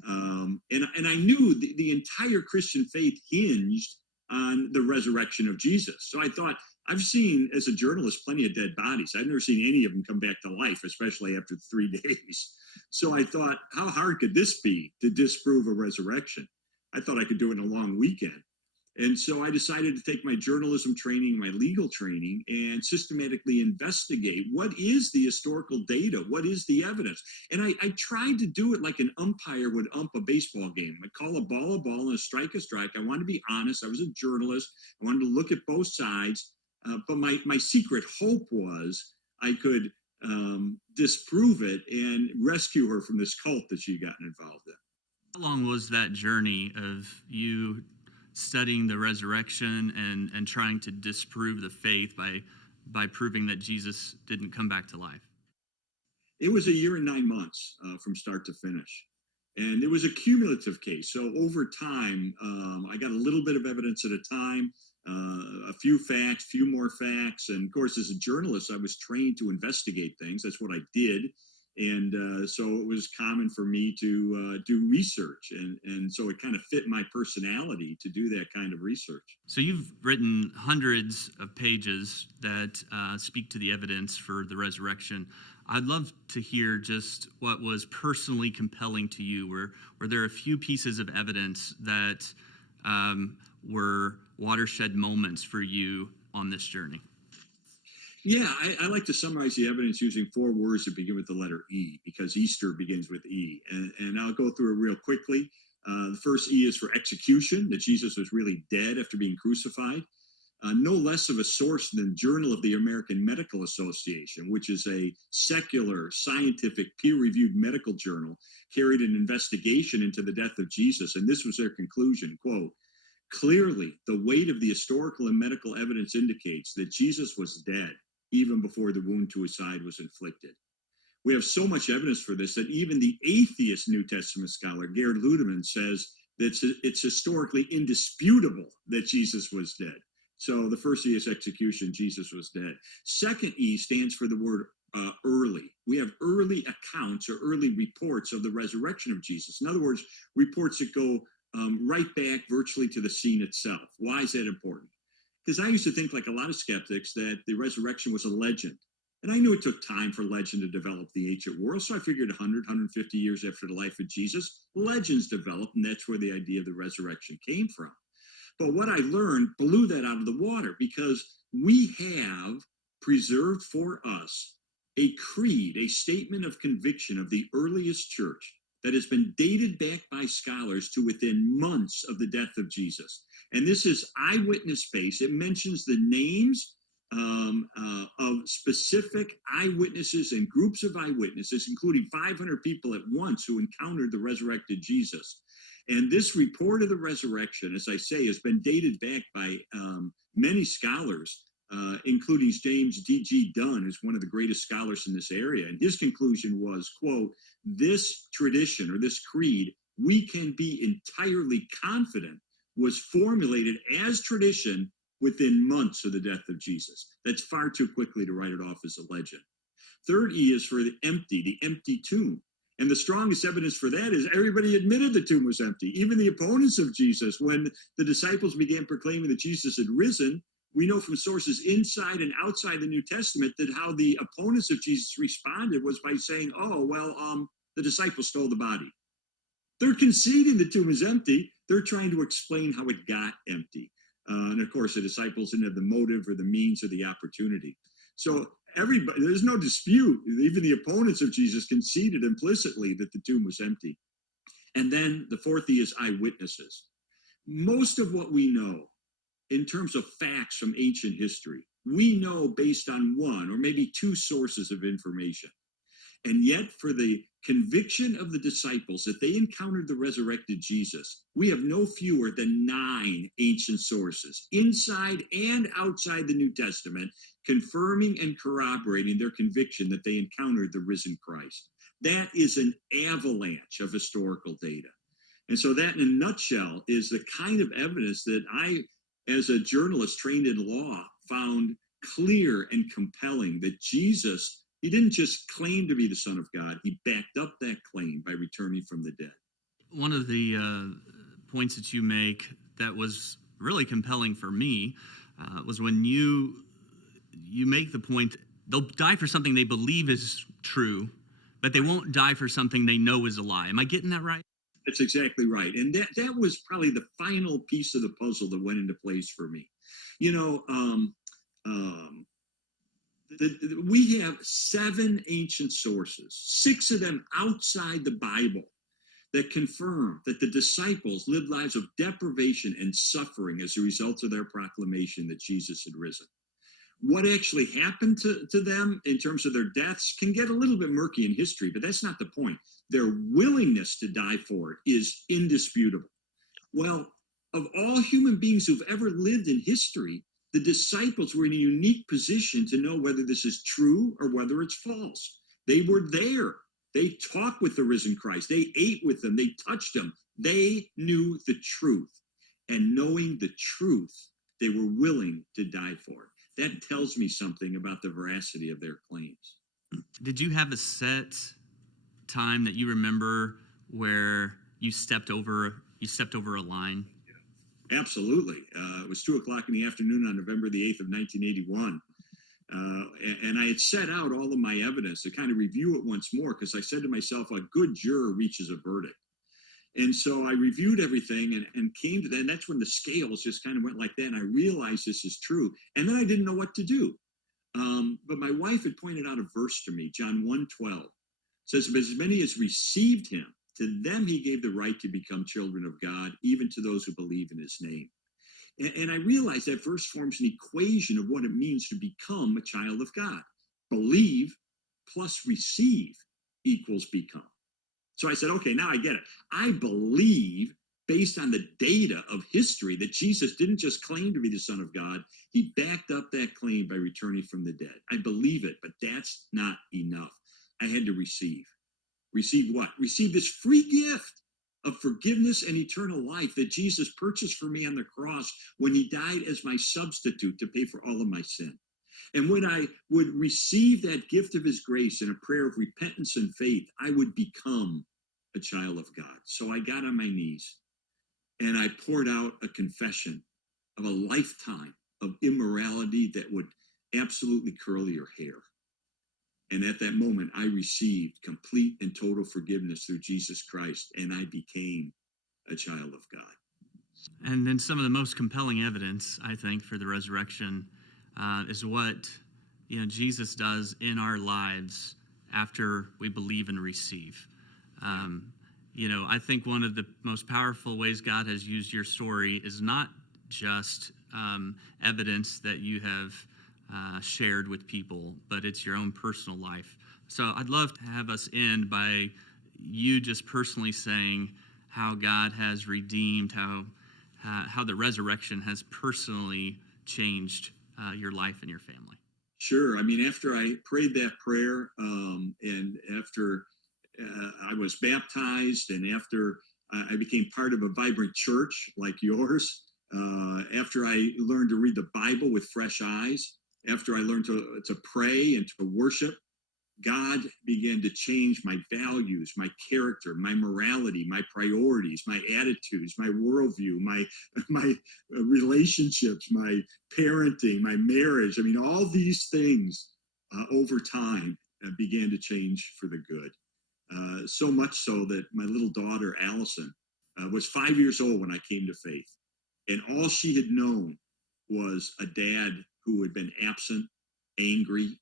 And I knew the entire Christian faith hinged on the resurrection of Jesus. So I thought, I've seen, as a journalist, plenty of dead bodies. I've never seen any of them come back to life, especially after 3 days. So I thought, how hard could this be to disprove a resurrection? I thought I could do it in a long weekend. And so I decided to take my journalism training, my legal training, and systematically investigate what is the historical data, what is the evidence. And I tried to do it like an umpire would ump a baseball game. I'd call a ball and a strike. I wanted to be honest. I was a journalist. I wanted to look at both sides. But my secret hope was I could disprove it and rescue her from this cult that she'd gotten involved in. How long was that journey of you studying the resurrection and trying to disprove the faith by proving that Jesus didn't come back to life? It was 1 year and 9 months from start to finish. And it was a cumulative case. So over time, I got a little bit of evidence at a time, a few facts, few more facts. And of course, as a journalist, I was trained to investigate things. That's what I did. And so it was common for me to do research. And so it kind of fit my personality to do that kind of research. So you've written hundreds of pages that speak to the evidence for the resurrection. I'd love to hear just what was personally compelling to you. Were there a few pieces of evidence that were watershed moments for you on this journey? Yeah, I like to summarize the evidence using 4 words that begin with the letter E, because Easter begins with E. And I'll go through it real quickly. The first E is for execution, that Jesus was really dead after being crucified. No less of a source than Journal of the American Medical Association, which is a secular, scientific, peer-reviewed medical journal, carried an investigation into the death of Jesus. And this was their conclusion, quote, "Clearly, the weight of the historical and medical evidence indicates that Jesus was dead even before the wound to his side was inflicted." We have so much evidence for this that even the atheist New Testament scholar, Gerd Ludemann, says that it's historically indisputable that Jesus was dead. So the first E is execution, Jesus was dead. Second E stands for the word early. We have early accounts or early reports of the resurrection of Jesus. In other words, reports that go right back virtually to the scene itself. Why is that important? Because I used to think, like a lot of skeptics, that the resurrection was a legend. And I knew it took time for legend to develop the ancient world. So I figured 100, 150 years after the life of Jesus, legends developed, and that's where the idea of the resurrection came from. But what I learned blew that out of the water, because we have preserved for us a creed, a statement of conviction of the earliest church that has been dated back by scholars to within months of the death of Jesus. And this is eyewitness-based. It mentions the names of specific eyewitnesses and groups of eyewitnesses, including 500 people at once who encountered the resurrected Jesus. And this report of the resurrection, as I say, has been dated back by many scholars, including James D.G. Dunn, who's one of the greatest scholars in this area. And his conclusion was, quote, "This tradition or this creed, we can be entirely confident was formulated as tradition within months of the death of Jesus." That's far too quickly to write it off as a legend. Third E is for the empty tomb. And the strongest evidence for that is everybody admitted the tomb was empty. Even the opponents of Jesus, when the disciples began proclaiming that Jesus had risen, we know from sources inside and outside the New Testament that how the opponents of Jesus responded was by saying, "Oh, well, the disciples stole the body." They're conceding the tomb is empty. They're trying to explain how it got empty. And of course, the disciples didn't have the motive or the means or the opportunity. So everybody, there's no dispute. Even the opponents of Jesus conceded implicitly that the tomb was empty. And then the fourth E is eyewitnesses. Most of what we know in terms of facts from ancient history, we know based on one or maybe two sources of information. And yet, for the conviction of the disciples that they encountered the resurrected Jesus, we have no fewer than 9 ancient sources, inside and outside the New Testament, confirming and corroborating their conviction that they encountered the risen Christ. That is an avalanche of historical data. And so that, in a nutshell, is the kind of evidence that I, as a journalist trained in law, found clear and compelling that Jesus, he didn't just claim to be the Son of God, he backed up that claim by returning from the dead. One of the points that you make that was really compelling for me was when you make the point, they'll die for something they believe is true, but they won't die for something they know is a lie. Am I getting that right? That's exactly right. And that was probably the final piece of the puzzle that went into place for me. You know, we have 7 ancient sources, 6 of them outside the Bible, that confirm that the disciples lived lives of deprivation and suffering as a result of their proclamation that Jesus had risen. What actually happened to them in terms of their deaths can get a little bit murky in history, but that's not the point. Their willingness to die for it is indisputable. Well, of all human beings who've ever lived in history, the disciples were in a unique position to know whether this is true or whether it's false. They were there. They talked with the risen Christ. They ate with him. They touched him. They knew the truth. And knowing the truth, they were willing to die for it. That tells me something about the veracity of their claims. Did you have a set time that you remember where you stepped over a line? Absolutely. It was 2:00 in the afternoon on November the 8th of 1981. And I had set out all of my evidence to kind of review it once more, because I said to myself, a good juror reaches a verdict. And so I reviewed everything and came to that. And that's when the scales just kind of went like that. And I realized this is true. And then I didn't know what to do. But my wife had pointed out a verse to me, John 1:12. Says, but as many as received him, to them he gave the right to become children of God, even to those who believe in his name. And I realized that verse forms an equation of what it means to become a child of God. Believe plus receive equals become. So I said, okay, now I get it. I believe, based on the data of history, that Jesus didn't just claim to be the Son of God. He backed up that claim by returning from the dead. I believe it, but that's not enough. I had to receive. Receive what? Receive this free gift of forgiveness and eternal life that Jesus purchased for me on the cross when he died as my substitute to pay for all of my sin. And when I would receive that gift of his grace in a prayer of repentance and faith, I would become a child of God. So I got on my knees and I poured out a confession of a lifetime of immorality that would absolutely curl your hair. And at that moment, I received complete and total forgiveness through Jesus Christ, and I became a child of God. And then some of the most compelling evidence, I think, for the resurrection is what Jesus does in our lives after we believe and receive. I think one of the most powerful ways God has used your story is not just evidence that you have shared with people, but it's your own personal life. So I'd love to have us end by you just personally saying how God has redeemed, how the resurrection has personally changed your life and your family. Sure. I mean, after I prayed that prayer, and after I was baptized, and after I became part of a vibrant church like yours, after I learned to read the Bible with fresh eyes, after I learned to pray and to worship, God began to change my values, my character, my morality, my priorities, my attitudes, my worldview, my relationships, my parenting, my marriage. I mean, all these things over time began to change for the good. So much so that my little daughter, Allison, was 5 years old when I came to faith. And all she had known was a dad who had been absent, angry.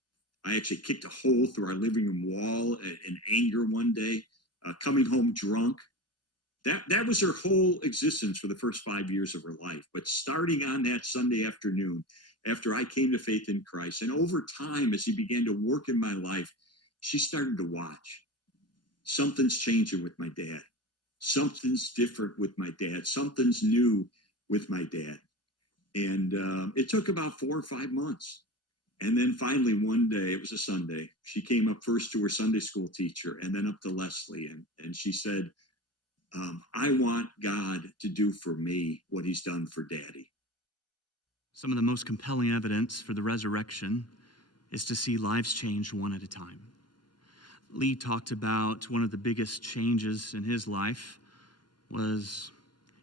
I actually kicked a hole through our living room wall in anger one day, coming home drunk. That was her whole existence for the first 5 years of her life. But starting on that Sunday afternoon, after I came to faith in Christ, and over time, as he began to work in my life, she started to watch. Something's changing with my dad. Something's different with my dad. Something's new with my dad. And it took about 4 or 5 months. And then finally, one day, it was a Sunday, she came up first to her Sunday school teacher and then up to Leslie. And she said, I want God to do for me what he's done for Daddy. Some of the most compelling evidence for the resurrection is to see lives change one at a time. Lee talked about one of the biggest changes in his life was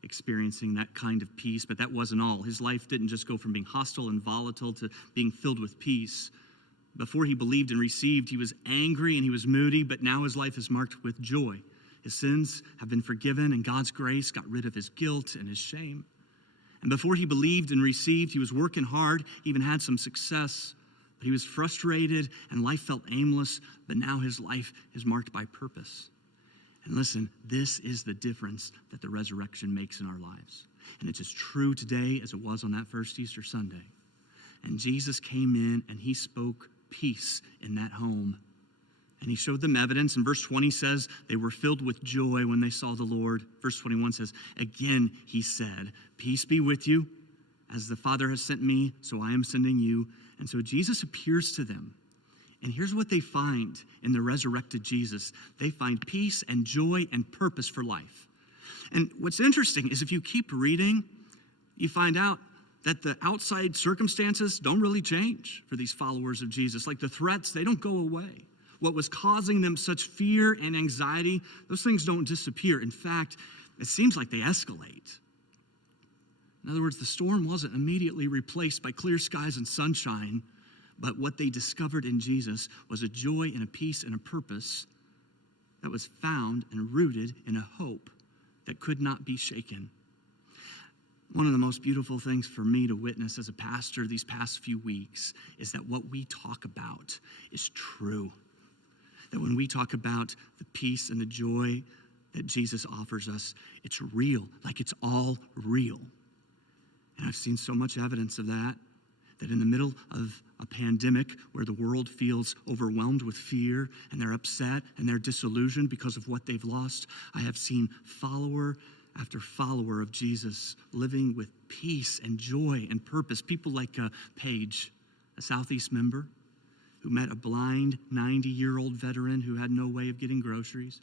experiencing that kind of peace, but that wasn't all. His life didn't just go from being hostile and volatile to being filled with peace. Before he believed and received, he was angry and he was moody, but now his life is marked with joy. His sins have been forgiven, and God's grace got rid of his guilt and his shame. And before he believed and received, he was working hard, even had some success, but he was frustrated and life felt aimless, but now his life is marked by purpose. And listen, this is the difference that the resurrection makes in our lives. And it's as true today as it was on that first Easter Sunday. And Jesus came in and he spoke peace in that home. And he showed them evidence. And verse 20 says they were filled with joy when they saw the Lord. Verse 21 says, again, he said, peace be with you. As the Father has sent me, so I am sending you. And so Jesus appears to them. And here's what they find in the resurrected Jesus. They find peace and joy and purpose for life. And what's interesting is if you keep reading, you find out that the outside circumstances don't really change for these followers of Jesus. Like the threats, they don't go away. What was causing them such fear and anxiety, those things don't disappear. In fact, it seems like they escalate. In other words, the storm wasn't immediately replaced by clear skies and sunshine, but what they discovered in Jesus was a joy and a peace and a purpose that was found and rooted in a hope that could not be shaken. One of the most beautiful things for me to witness as a pastor these past few weeks is that what we talk about is true. That when we talk about the peace and the joy that Jesus offers us, it's real, like it's all real. And I've seen so much evidence of that in the middle of a pandemic where the world feels overwhelmed with fear and they're upset and they're disillusioned because of what they've lost, I have seen follower after follower of Jesus living with peace and joy and purpose. People like Paige, a Southeast member, who met a blind 90-year-old veteran who had no way of getting groceries.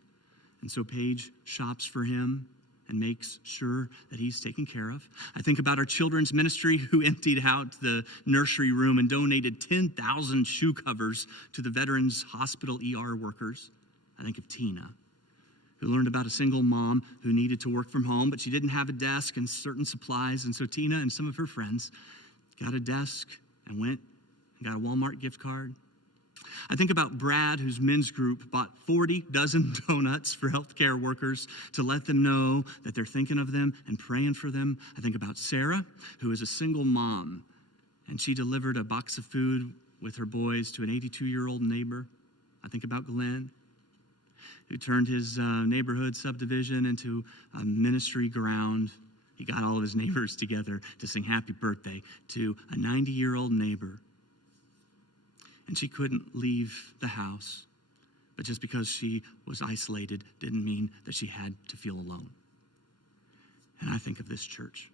And so Paige shops for him and makes sure that he's taken care of. I think about our children's ministry who emptied out the nursery room and donated 10,000 shoe covers to the Veterans Hospital ER workers. I think of Tina, who learned about a single mom who needed to work from home, but she didn't have a desk and certain supplies. And so Tina and some of her friends got a desk and went and got a Walmart gift card. I think about Brad, whose men's group bought 40 dozen donuts for healthcare workers to let them know that they're thinking of them and praying for them. I think about Sarah, who is a single mom, and she delivered a box of food with her boys to an 82-year-old neighbor. I think about Glenn, who turned his neighborhood subdivision into a ministry ground. He got all of his neighbors together to sing happy birthday to a 90-year-old neighbor. And she couldn't leave the house. But just because she was isolated didn't mean that she had to feel alone. And I think of this church.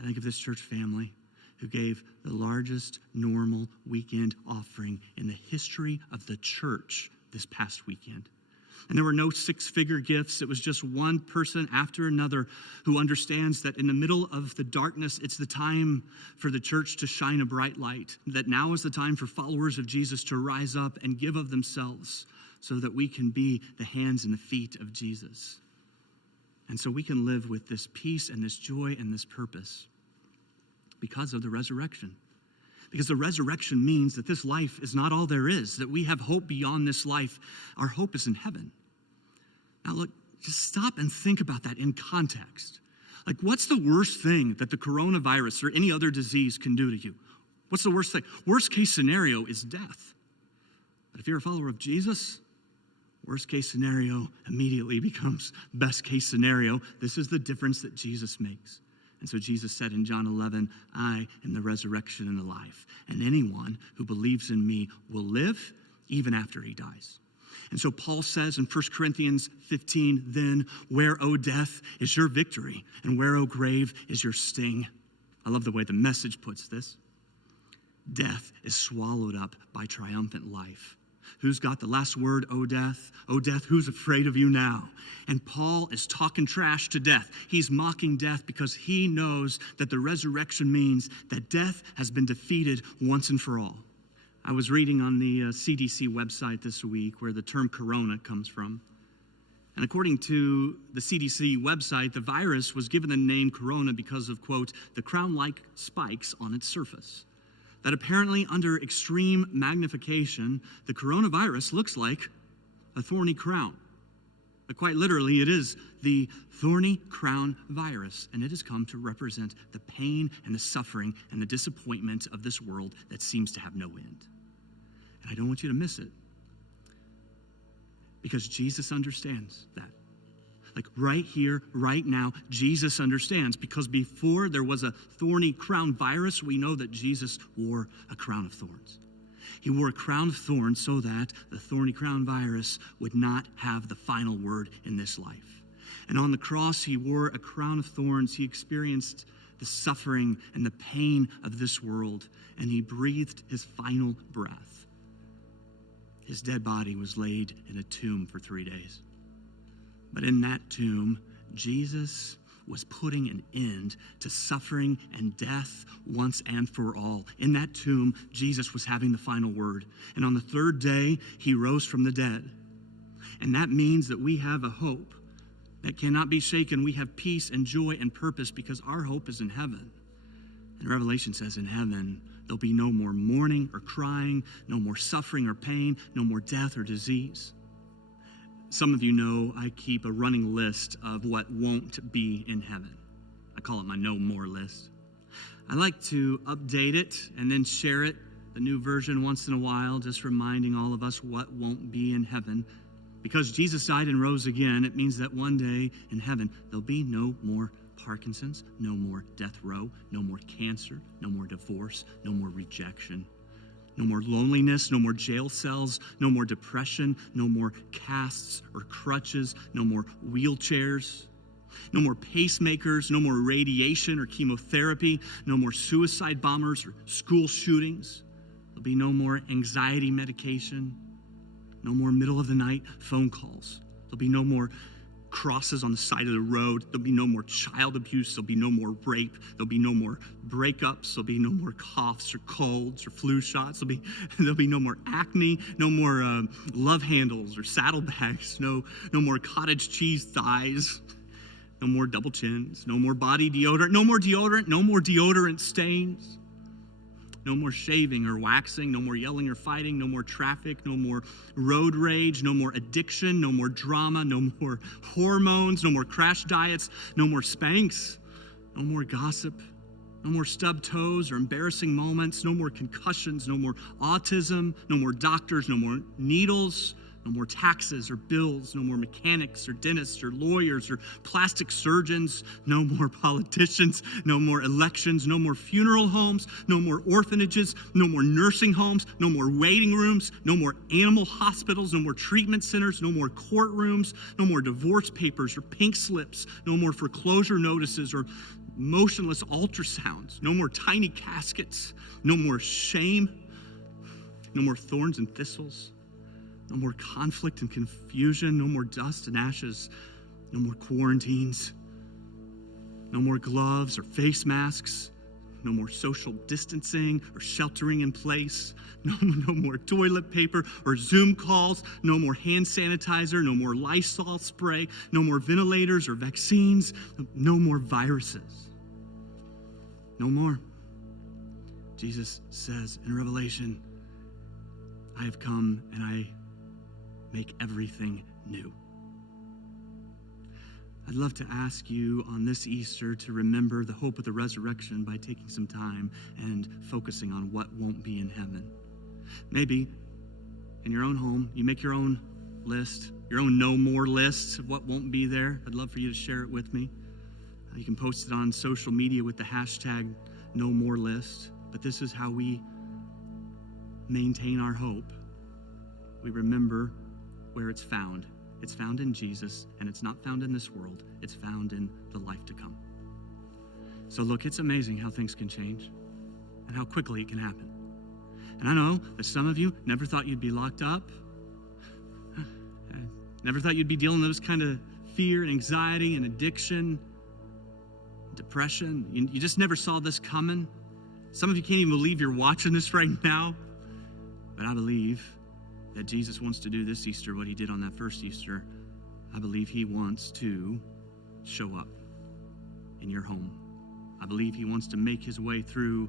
I think of this church family who gave the largest normal weekend offering in the history of the church this past weekend. And there were no six-figure gifts. It was just one person after another who understands that in the middle of the darkness, it's the time for the church to shine a bright light, that now is the time for followers of Jesus to rise up and give of themselves so that we can be the hands and the feet of Jesus. And so we can live with this peace and this joy and this purpose because of the resurrection. Because the resurrection means that this life is not all there is, that we have hope beyond this life. Our hope is in heaven. Now look, just stop and think about that in context. Like, what's the worst thing that the coronavirus or any other disease can do to you? What's the worst thing? Worst case scenario is death. But if you're a follower of Jesus, worst case scenario immediately becomes best case scenario. This is the difference that Jesus makes. And so Jesus said in John 11, I am the resurrection and the life. And anyone who believes in me will live even after he dies. And so Paul says in 1 Corinthians 15, then where, O death, is your victory? And where, O grave, is your sting? I love the way the Message puts this. Death is swallowed up by triumphant life. Who's got the last word, O death? O death, who's afraid of you now? And Paul is talking trash to death. He's mocking death because he knows that the resurrection means that death has been defeated once and for all. I was reading on the CDC website this week where the term corona comes from. And according to the CDC website, the virus was given the name corona because of, quote, the crown-like spikes on its surface. That apparently under extreme magnification, the coronavirus looks like a thorny crown. But quite literally, it is the thorny crown virus, and it has come to represent the pain and the suffering and the disappointment of this world that seems to have no end. And I don't want you to miss it, because Jesus understands that. Like right here, right now, Jesus understands, because before there was a thorny crown virus, we know that Jesus wore a crown of thorns. He wore a crown of thorns so that the thorny crown virus would not have the final word in this life. And on the cross, he wore a crown of thorns. He experienced the suffering and the pain of this world, and he breathed his final breath. His dead body was laid in a tomb for 3 days. But in that tomb, Jesus was putting an end to suffering and death once and for all. In that tomb, Jesus was having the final word. And on the third day, he rose from the dead. And that means that we have a hope that cannot be shaken. We have peace and joy and purpose because our hope is in heaven. And Revelation says in heaven, there'll be no more mourning or crying, no more suffering or pain, no more death or disease. Some of you know I keep a running list of what won't be in heaven. I call it my no more list. I like to update it and then share it, the new version, once in a while, just reminding all of us what won't be in heaven. Because Jesus died and rose again, it means that one day in heaven, there'll be no more Parkinson's, no more death row, no more cancer, no more divorce, no more rejection, no more loneliness, no more jail cells, no more depression, no more casts or crutches, no more wheelchairs, no more pacemakers, no more radiation or chemotherapy, no more suicide bombers or school shootings. There'll be no more anxiety medication, no more middle of the night phone calls. There'll be no more crosses on the side of the road. There'll be no more child abuse. There'll be no more rape. There'll be no more breakups. There'll be no more coughs or colds or flu shots. There'll be no more acne, no more love handles or saddlebags, no more cottage cheese thighs, no more double chins, no more body deodorant, no more deodorant stains. No more shaving or waxing, no more yelling or fighting, no more traffic, no more road rage, no more addiction, no more drama, no more hormones, no more crash diets, no more spanks, no more gossip, no more stubbed toes or embarrassing moments, no more concussions, no more autism, no more doctors, no more needles, no more taxes or bills, no more mechanics or dentists or lawyers or plastic surgeons, no more politicians, no more elections, no more funeral homes, no more orphanages, no more nursing homes, no more waiting rooms, no more animal hospitals, no more treatment centers, no more courtrooms, no more divorce papers or pink slips, no more foreclosure notices or motionless ultrasounds, no more tiny caskets, no more shame, no more thorns and thistles. No more conflict and confusion, no more dust and ashes, no more quarantines, no more gloves or face masks, no more social distancing or sheltering in place, no more toilet paper or Zoom calls, no more hand sanitizer, no more Lysol spray, no more ventilators or vaccines, no more viruses. No more. Jesus says in Revelation, I have come and I make everything new. I'd love to ask you on this Easter to remember the hope of the resurrection by taking some time and focusing on what won't be in heaven. Maybe in your own home, you make your own list, your own no more list of what won't be there. I'd love for you to share it with me. You can post it on social media with the hashtag no more list. But this is how we maintain our hope. We remember where it's found. It's found in Jesus, and it's not found in this world. It's found in the life to come. So look, it's amazing how things can change and how quickly it can happen. And I know that some of you never thought you'd be locked up. Never thought you'd be dealing with those kind of fear and anxiety and addiction, depression. You just never saw this coming. Some of you can't even believe you're watching this right now. But I believe that Jesus wants to do this Easter what he did on that first Easter. I believe he wants to show up in your home. I believe he wants to make his way through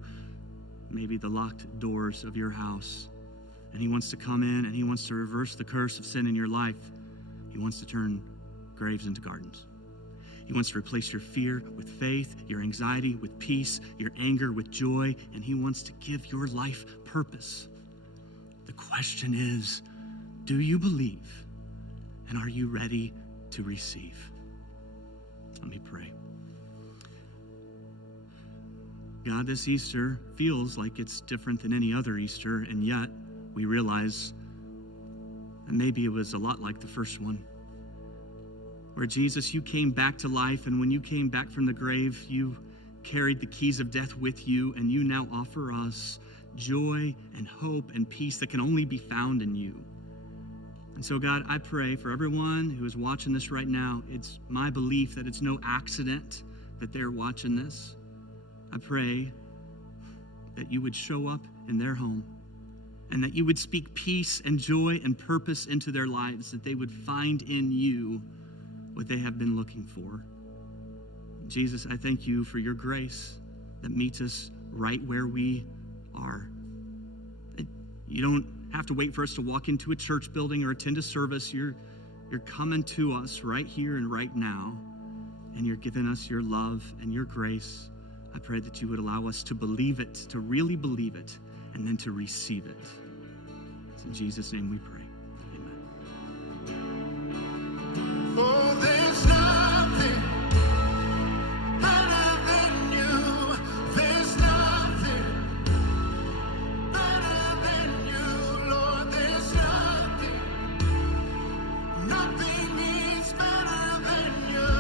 maybe the locked doors of your house. And he wants to come in and he wants to reverse the curse of sin in your life. He wants to turn graves into gardens. He wants to replace your fear with faith, your anxiety with peace, your anger with joy, and he wants to give your life purpose. The question is, do you believe? And are you ready to receive? Let me pray. God, this Easter feels like it's different than any other Easter, and yet we realize that maybe it was a lot like the first one, where Jesus, you came back to life, and when you came back from the grave, you carried the keys of death with you, and you now offer us joy and hope and peace that can only be found in you. And so, God, I pray for everyone who is watching this right now. It's my belief that it's no accident that they're watching this. I pray that you would show up in their home and that you would speak peace and joy and purpose into their lives, that they would find in you what they have been looking for. Jesus, I thank you for your grace that meets us right where we are. You don't have to wait for us to walk into a church building or attend a service. You're coming to us right here and right now, and you're giving us your love and your grace. I pray that you would allow us to believe it, to really believe it, and then to receive it. It's in Jesus' name we pray. Amen. Oh, there's nothing better than you. There's nothing better than you, Lord. There's nothing is better than you.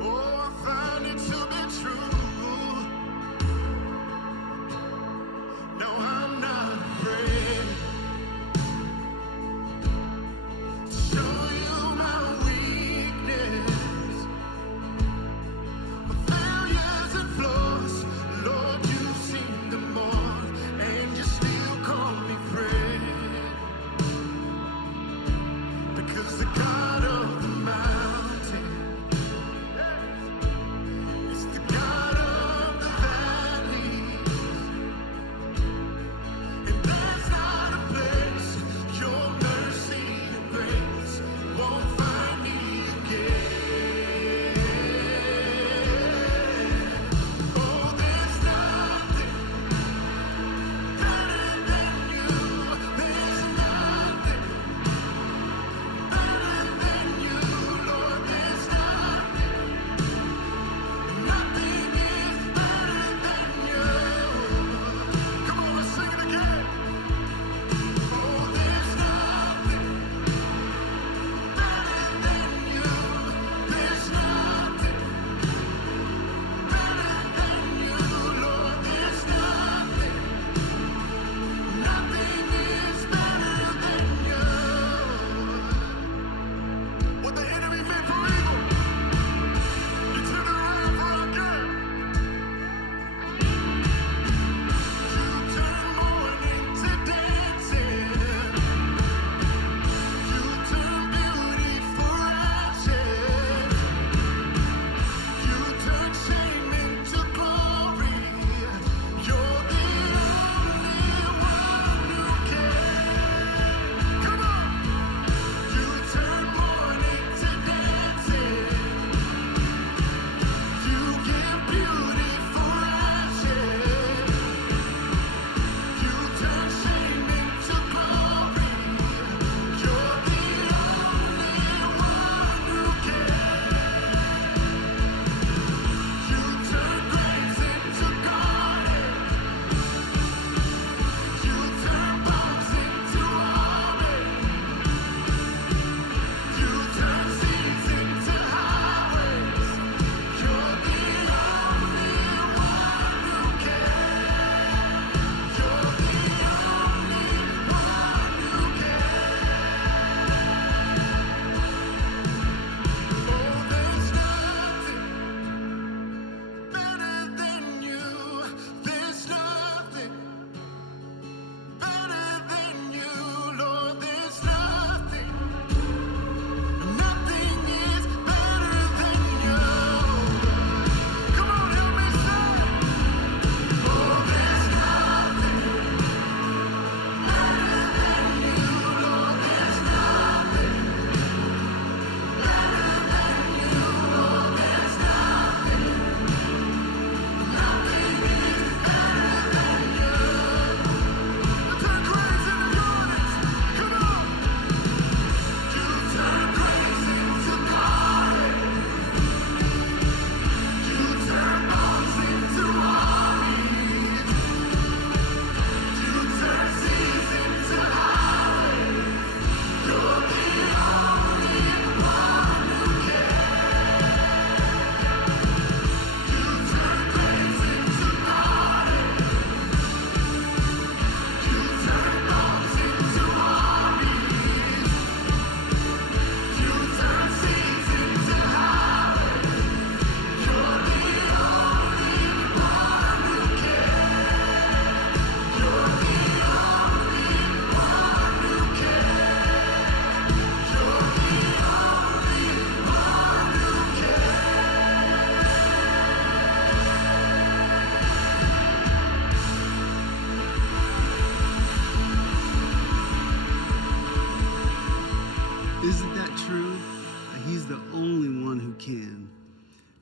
Oh, I found it to be true. No, I'm not afraid.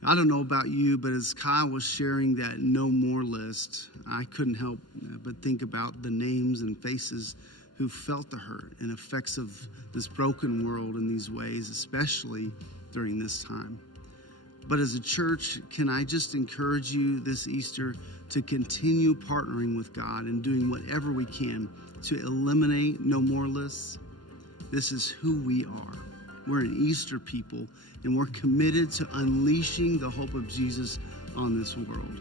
I don't know about you, but as Kyle was sharing that no more list, I couldn't help but think about the names and faces who felt the hurt and effects of this broken world in these ways, especially during this time. But as a church, can I just encourage you this Easter to continue partnering with God and doing whatever we can to eliminate no more lists? This is who we are. We're an Easter people, and we're committed to unleashing the hope of Jesus on this world.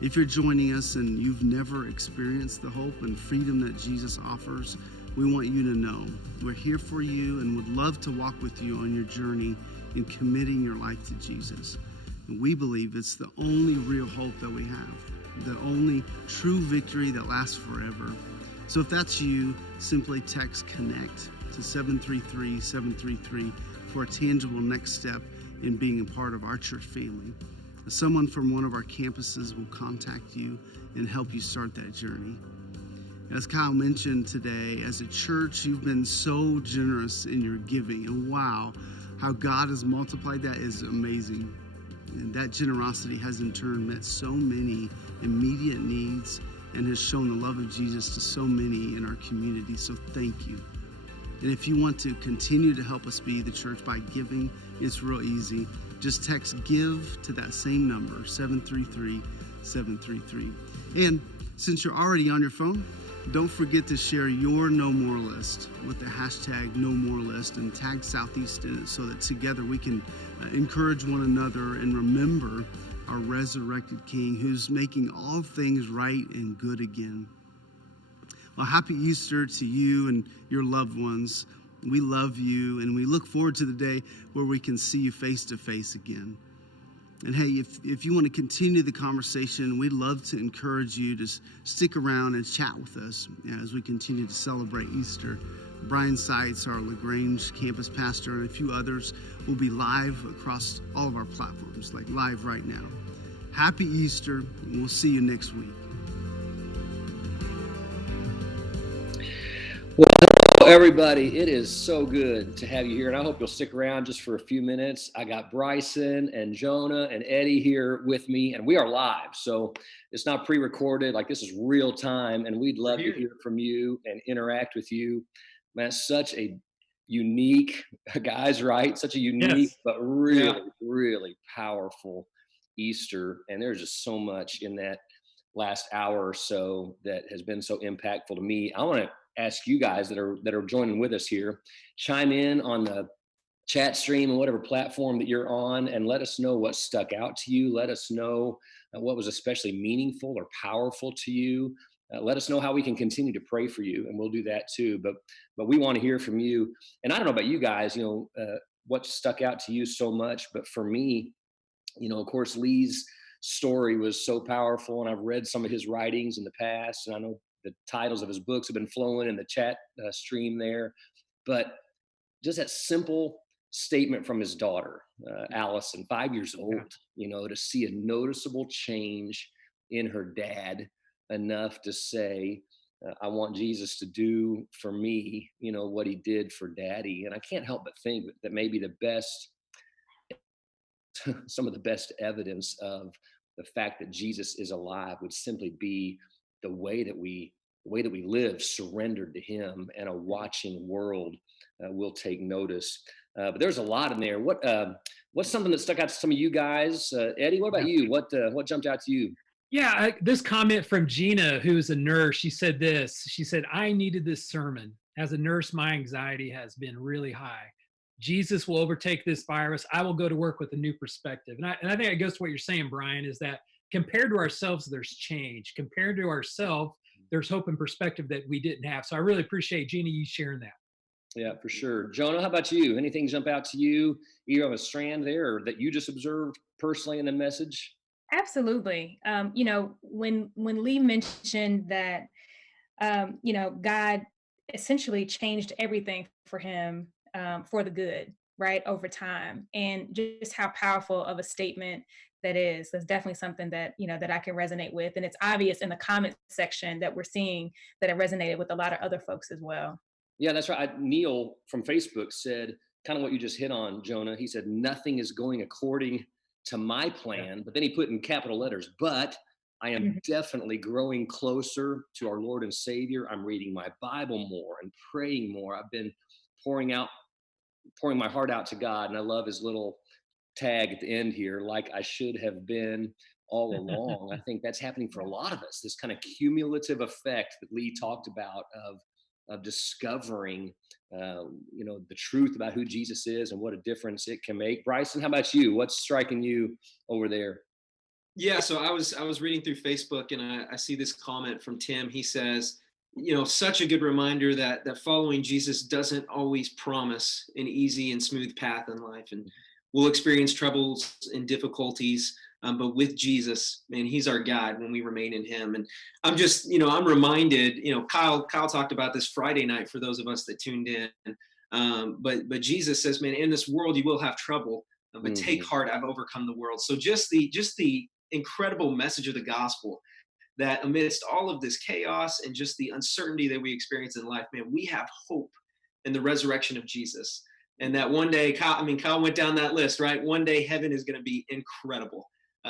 If you're joining us and you've never experienced the hope and freedom that Jesus offers, we want you to know we're here for you and would love to walk with you on your journey in committing your life to Jesus. And we believe it's the only real hope that we have, the only true victory that lasts forever. So if that's you, simply text CONNECT to 733-733 for a tangible next step in being a part of our church family. Someone from one of our campuses will contact you and help you start that journey. As Kyle mentioned today, as a church, you've been so generous in your giving, and wow, how God has multiplied that is amazing. And that generosity has in turn met so many immediate needs and has shown the love of Jesus to so many in our community. So thank you. And if you want to continue to help us be the church by giving, it's real easy. Just text GIVE to that same number, 733-733. And since you're already on your phone, don't forget to share your No More list with the hashtag No More list and tag Southeast in it so that together we can encourage one another and remember our resurrected King who's making all things right and good again. Well, happy Easter to you and your loved ones. We love you, and we look forward to the day where we can see you face to face again. And hey, if you want to continue the conversation, we'd love to encourage you to stick around and chat with us as we continue to celebrate Easter. Brian Seitz, our LaGrange campus pastor, and a few others will be live across all of our platforms, like live right now. Happy Easter, and we'll see you next week. Well, everybody, it is so good to have you here, and I hope you'll stick around just for a few minutes. I got Bryson and Jonah and Eddie here with me, and we are live, so it's not pre-recorded. Like, this is real time, and we'd love to hear from you and interact with you. Man, such a unique, guys, right? Such a unique, but really, really powerful Easter, and there's just so much in that last hour or so that has been so impactful to me. I want to ask you guys that are joining with us here, chime in on the chat stream and whatever platform that you're on, and let us know what stuck out to you. Let us know what was especially meaningful or powerful to you. Let us know how we can continue to pray for you, and we'll do that too. But we want to hear from you. And I don't know about you guys, what stuck out to you so much, but for me, of course, Lee's story was so powerful, and I've read some of his writings in the past, and I know the titles of his books have been flowing in the chat stream there. But just that simple statement from his daughter, Allison, 5 years old, to see a noticeable change in her dad, enough to say, I want Jesus to do for me, what he did for daddy. And I can't help but think that maybe some of the best evidence of the fact that Jesus is alive would simply be the way that we live surrendered to him, and a watching world will take notice. But there's a lot in there. What's something that stuck out to some of you guys? Eddie, what about you? What jumped out to you? Yeah, this comment from Gina, who's a nurse, she said this. She said, I needed this sermon. As a nurse, my anxiety has been really high. Jesus will overtake this virus. I will go to work with a new perspective. And I think it goes to what you're saying, Brian, is that compared to ourselves, there's change. Compared to ourselves, there's hope and perspective that we didn't have. So I really appreciate, Gina, you sharing that. Yeah, for sure. Jonah, how about you? Anything jump out to you, either on a strand there or that you just observed personally in the message? Absolutely. When Lee mentioned that, God essentially changed everything for him for the good, right, over time, and just how powerful of a statement that is. That's definitely something that that I can resonate with, and it's obvious in the comment section that we're seeing that it resonated with a lot of other folks as well. Yeah, that's right. Neil from Facebook said kind of what you just hit on, Jonah. He said, nothing is going according to my plan, but then he put in capital letters, but I am definitely growing closer to our Lord and Savior. I'm reading my Bible more and praying more. I've been pouring my heart out to God. And I love his little tag at the end here, like I should have been all along. I think that's happening for a lot of us, this kind of cumulative effect that Lee talked about of discovering, the truth about who Jesus is and what a difference it can make. Bryson, how about you? What's striking you over there? Yeah, so I was reading through Facebook and I see this comment from Tim. He says, such a good reminder that following Jesus doesn't always promise an easy and smooth path in life, and we'll experience troubles and difficulties. But with Jesus, man, he's our guide when we remain in him. And I'm reminded, Kyle talked about this Friday night for those of us that tuned in. But Jesus says, man, in this world you will have trouble, but take heart, I've overcome the world. So just the incredible message of the gospel, that amidst all of this chaos and just the uncertainty that we experience in life, man, we have hope in the resurrection of Jesus. And that one day, Kyle went down that list, right? One day heaven is going to be incredible.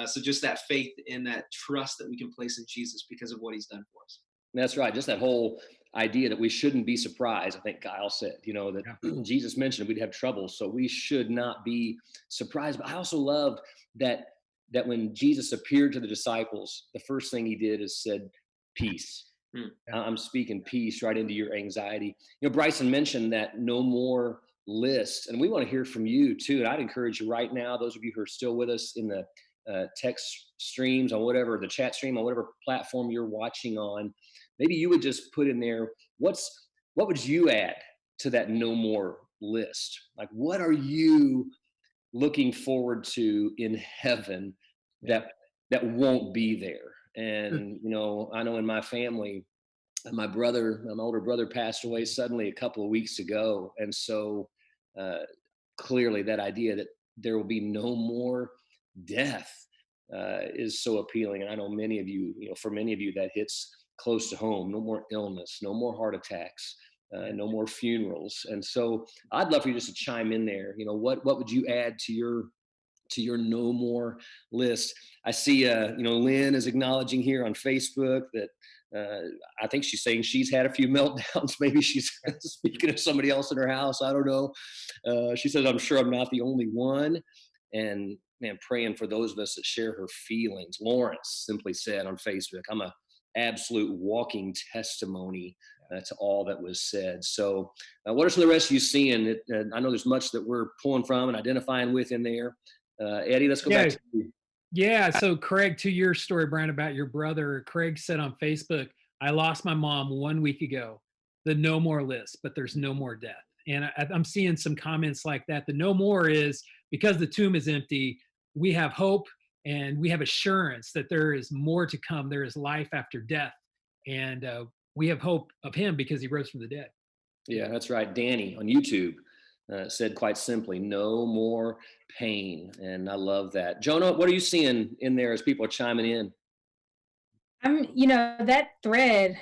So just that faith and that trust that we can place in Jesus because of what he's done for us. That's right. Just that whole idea that we shouldn't be surprised. I think Kyle said, that Jesus mentioned we'd have trouble, so we should not be surprised. But I also loved that when Jesus appeared to the disciples, the first thing he did is said, peace. I'm speaking peace right into your anxiety. Bryson mentioned that no more list, and we want to hear from you too. And I'd encourage you right now, those of you who are still with us in the text streams on whatever, the chat stream on whatever platform you're watching on, maybe you would just put in there, what would you add to that no more list? Like, what are you looking forward to in heaven that won't be there? And I know in my family, my older brother passed away suddenly a couple of weeks ago, and so clearly that idea that there will be no more death is so appealing. And I know many of you, for many of you that hits close to home. No more illness, no more heart attacks, no more funerals. And so I'd love for you just to chime in there. What would you add to your no more list? I see Lynn is acknowledging here on Facebook that I think she's saying she's had a few meltdowns. Maybe she's speaking of somebody else in her house. I don't know. She says, I'm sure I'm not the only one. And man, praying for those of us that share her feelings. Lawrence simply said on Facebook, I'm a absolute walking testimony to all that was said. So what are some of the rest of you seeing? I know there's much that we're pulling from and identifying with in there. Eddie, let's go back to you. Yeah. So Craig, to your story, Brian, about your brother, Craig said on Facebook, I lost my mom 1 week ago, the no more list, but there's no more death. And I'm seeing some comments like that. The no more is because the tomb is empty, we have hope and we have assurance that there is more to come. There is life after death. And we have hope of him because he rose from the dead. Yeah, that's right. Danny on YouTube said quite simply, no more pain. And I love that. Jonah, what are you seeing in there as people are chiming in? That thread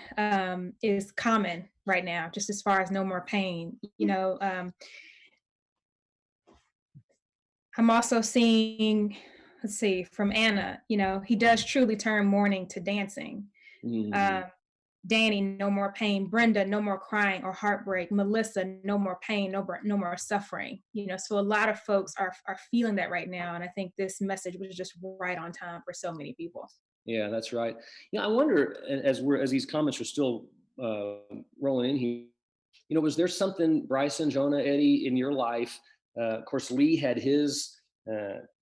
is common right now, just as far as no more pain. I'm also seeing, let's see, from Anna, he does truly turn mourning to dancing. Danny, no more pain. Brenda, no more crying or heartbreak. Melissa, no more pain, no more suffering. So a lot of folks are feeling that right now. And I think this message was just right on time for so many people. Yeah, that's right. I wonder, as these comments are still rolling in here, was there something, Bryson, Jonah, Eddie, in your life? Of course, Lee had his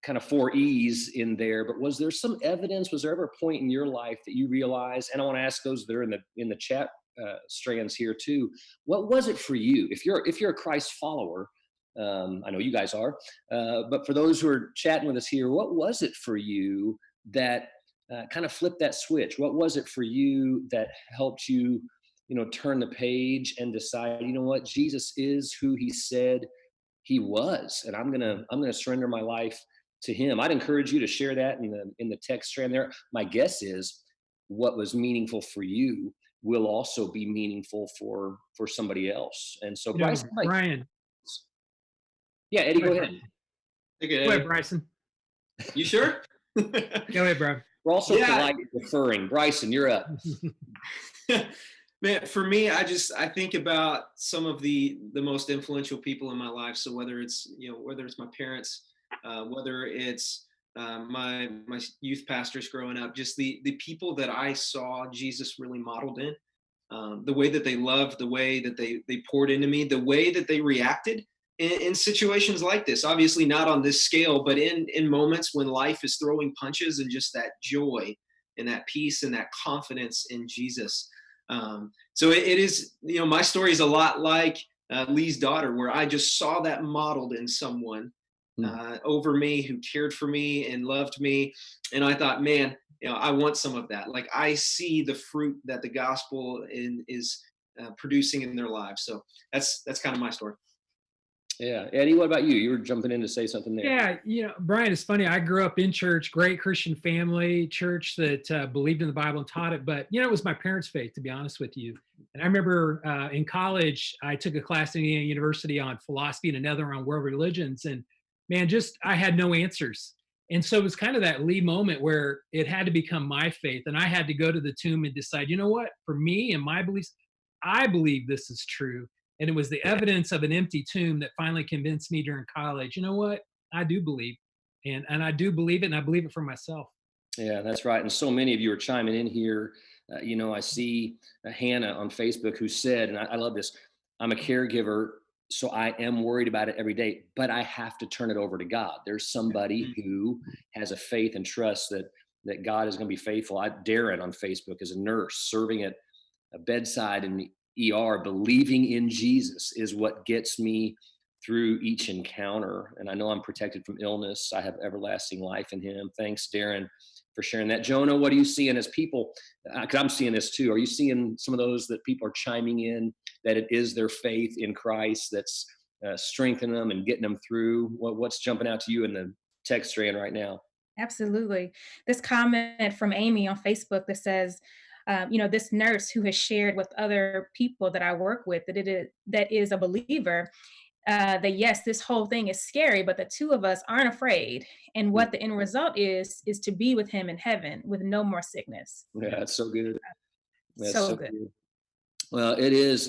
kind of 4 E's in there, but was there some evidence? Was there ever a point in your life that you realized? And I want to ask those that are in the chat strands here too. What was it for you? If you're a Christ follower, I know you guys are, but for those who are chatting with us here, what was it for you that kind of flipped that switch? What was it for you that helped you, turn the page and decide, what, Jesus is who he said he was, and I'm gonna surrender my life to him. I'd encourage you to share that in the text strand there. My guess is what was meaningful for you will also be meaningful for somebody else. And so, Brian. Yeah, Eddie, go ahead. Go ahead, Bryson. You sure? Go ahead, bro. We're also Yeah. polite deferring. Bryson, you're up. Man, for me, I think about some of the most influential people in my life. So whether it's my parents, whether it's my youth pastors growing up, just the people that I saw Jesus really modeled in, the way that they loved, the way that they poured into me, the way that they reacted in situations like this. Obviously not on this scale, but in moments when life is throwing punches, and just that joy and that peace and that confidence in Jesus. So it is, my story is a lot like Lee's daughter, where I just saw that modeled in someone over me, who cared for me and loved me. And I thought, man, I want some of that. Like, I see the fruit that the gospel is producing in their lives. So that's kind of my story. Yeah. Eddie, what about you? You were jumping in to say something there. Yeah, Brian, it's funny. I grew up in church, great Christian family, church that believed in the Bible and taught it. But, it was my parents' faith, to be honest with you. And I remember in college, I took a class in Indiana University on philosophy and another on world religions. And man, I had no answers. And so it was kind of that Lee moment where it had to become my faith. And I had to go to the tomb and decide, you know what, for me and my beliefs, I believe this is true. And it was the evidence of an empty tomb that finally convinced me during college, you know what, I do believe. And I do believe it, and I believe it for myself. Yeah, that's right. And so many of you are chiming in here. I see Hannah on Facebook who said, and I love this, I'm a caregiver, so I am worried about it every day, but I have to turn it over to God. There's somebody who has a faith and trust that God is going to be faithful. Darren on Facebook is a nurse serving at a bedside in the ER, believing in Jesus is what gets me through each encounter. And I know I'm protected from illness. I have everlasting life in him. Thanks, Darren, for sharing that. Jonah, what are you seeing as people? Because I'm seeing this too. Are you seeing some of those that people are chiming in, that it is their faith in Christ that's strengthening them and getting them through? What's jumping out to you in the text strand right now? Absolutely. This comment from Amy on Facebook that says, this nurse who has shared with other people that I work with that is a believer, that yes, this whole thing is scary, but the two of us aren't afraid. And what the end result is to be with him in heaven with no more sickness. Yeah, that's so good. That's So good. Well, it is,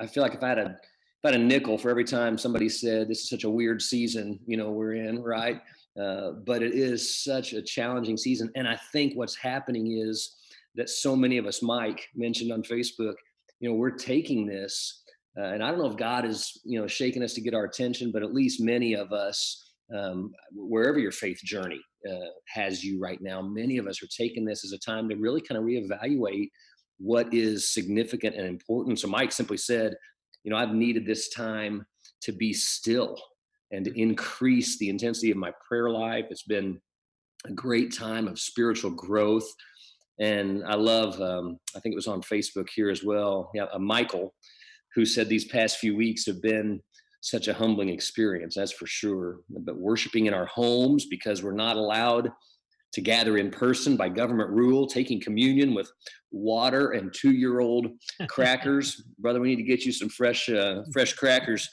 I feel like if I had a nickel for every time somebody said this is such a weird season, we're in, right? But it is such a challenging season. And I think what's happening is that so many of us, Mike mentioned on Facebook, we're taking this, and I don't know if God is, shaking us to get our attention, but at least many of us, wherever your faith journey has you right now, many of us are taking this as a time to really kind of reevaluate what is significant and important. So Mike simply said, I've needed this time to be still and to increase the intensity of my prayer life. It's been a great time of spiritual growth. And I love, I think it was on Facebook here as well, Michael, who said these past few weeks have been such a humbling experience, that's for sure. But worshiping in our homes because we're not allowed to gather in person by government rule, taking communion with water and 2-year-old crackers. Brother, we need to get you some fresh crackers.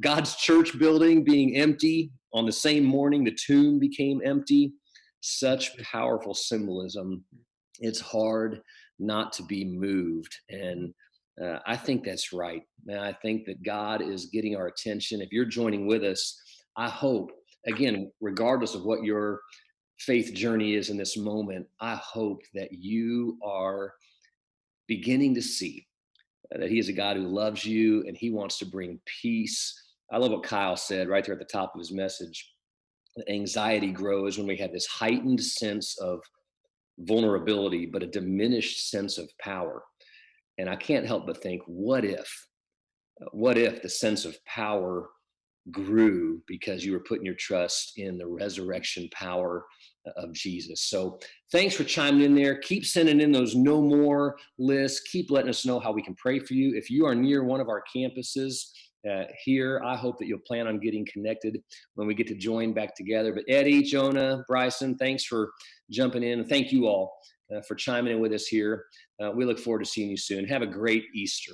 God's church building being empty on the same morning the tomb became empty. Such powerful symbolism. It's hard not to be moved. And I think that's right. Man, I think that God is getting our attention. If you're joining with us, I hope, again, regardless of what your faith journey is in this moment, I hope that you are beginning to see that he is a God who loves you and he wants to bring peace. I love what Kyle said right there at the top of his message. Anxiety grows when we have this heightened sense of vulnerability, but a diminished sense of power. And I can't help but think, what if the sense of power grew because you were putting your trust in the resurrection power of Jesus? So thanks for chiming in there. Keep sending in those no more lists. Keep letting us know how we can pray for you. If you are near one of our campuses here, I hope that you'll plan on getting connected when we get to join back together. But Eddie, Jonah, Bryson, thanks for jumping in. And thank you all for chiming in with us here. We look forward to seeing you soon. Have a great Easter.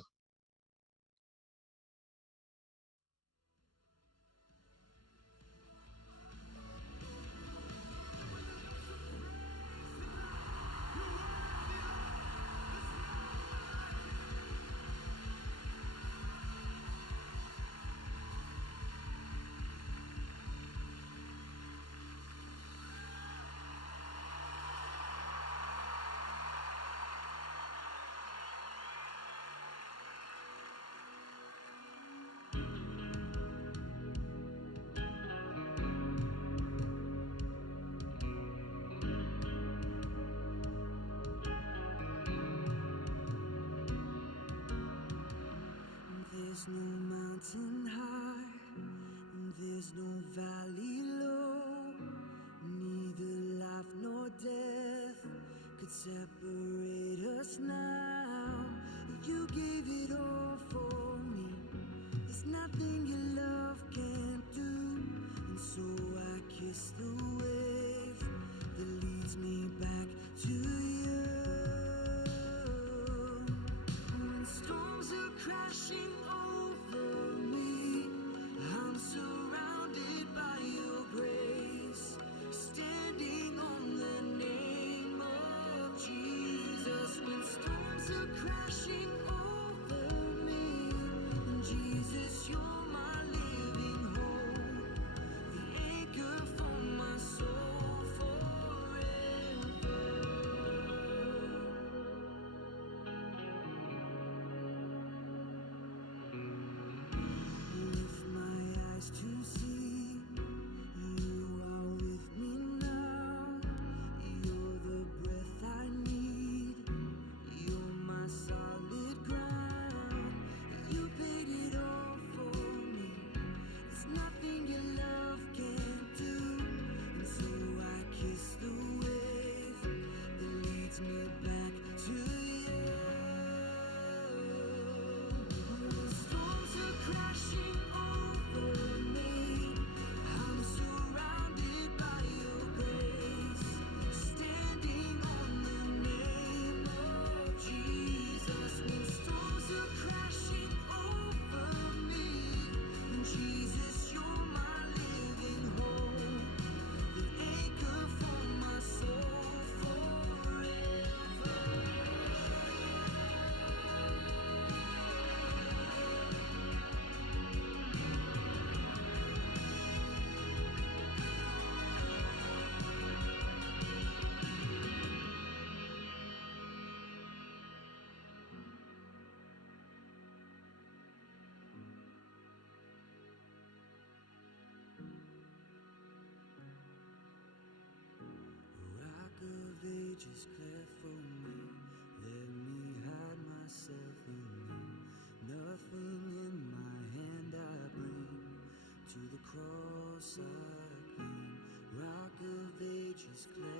crashing over me. I'm surrounded by your grace, standing on the name of Jesus. When storms are crashing over me, and Jesus, you're my living hope, the anchor for my soul forever. Lift my eyes to see you are with me now. You're the breath I need. You're my solid ground. You paid it all for me. There's nothing your love can't do. And so I kiss the wave that leads me back to you. When storms are crashing over me, I'm surrounded by your grace, standing on the name of Jesus. When storms are crashing over me, Jesus, you're my living hope, the anchor for my soul forever. Rock of ages, clear for me. Let me hide myself in you. Nothing in my hand I bring to the cross I cling. Rock of ages, clear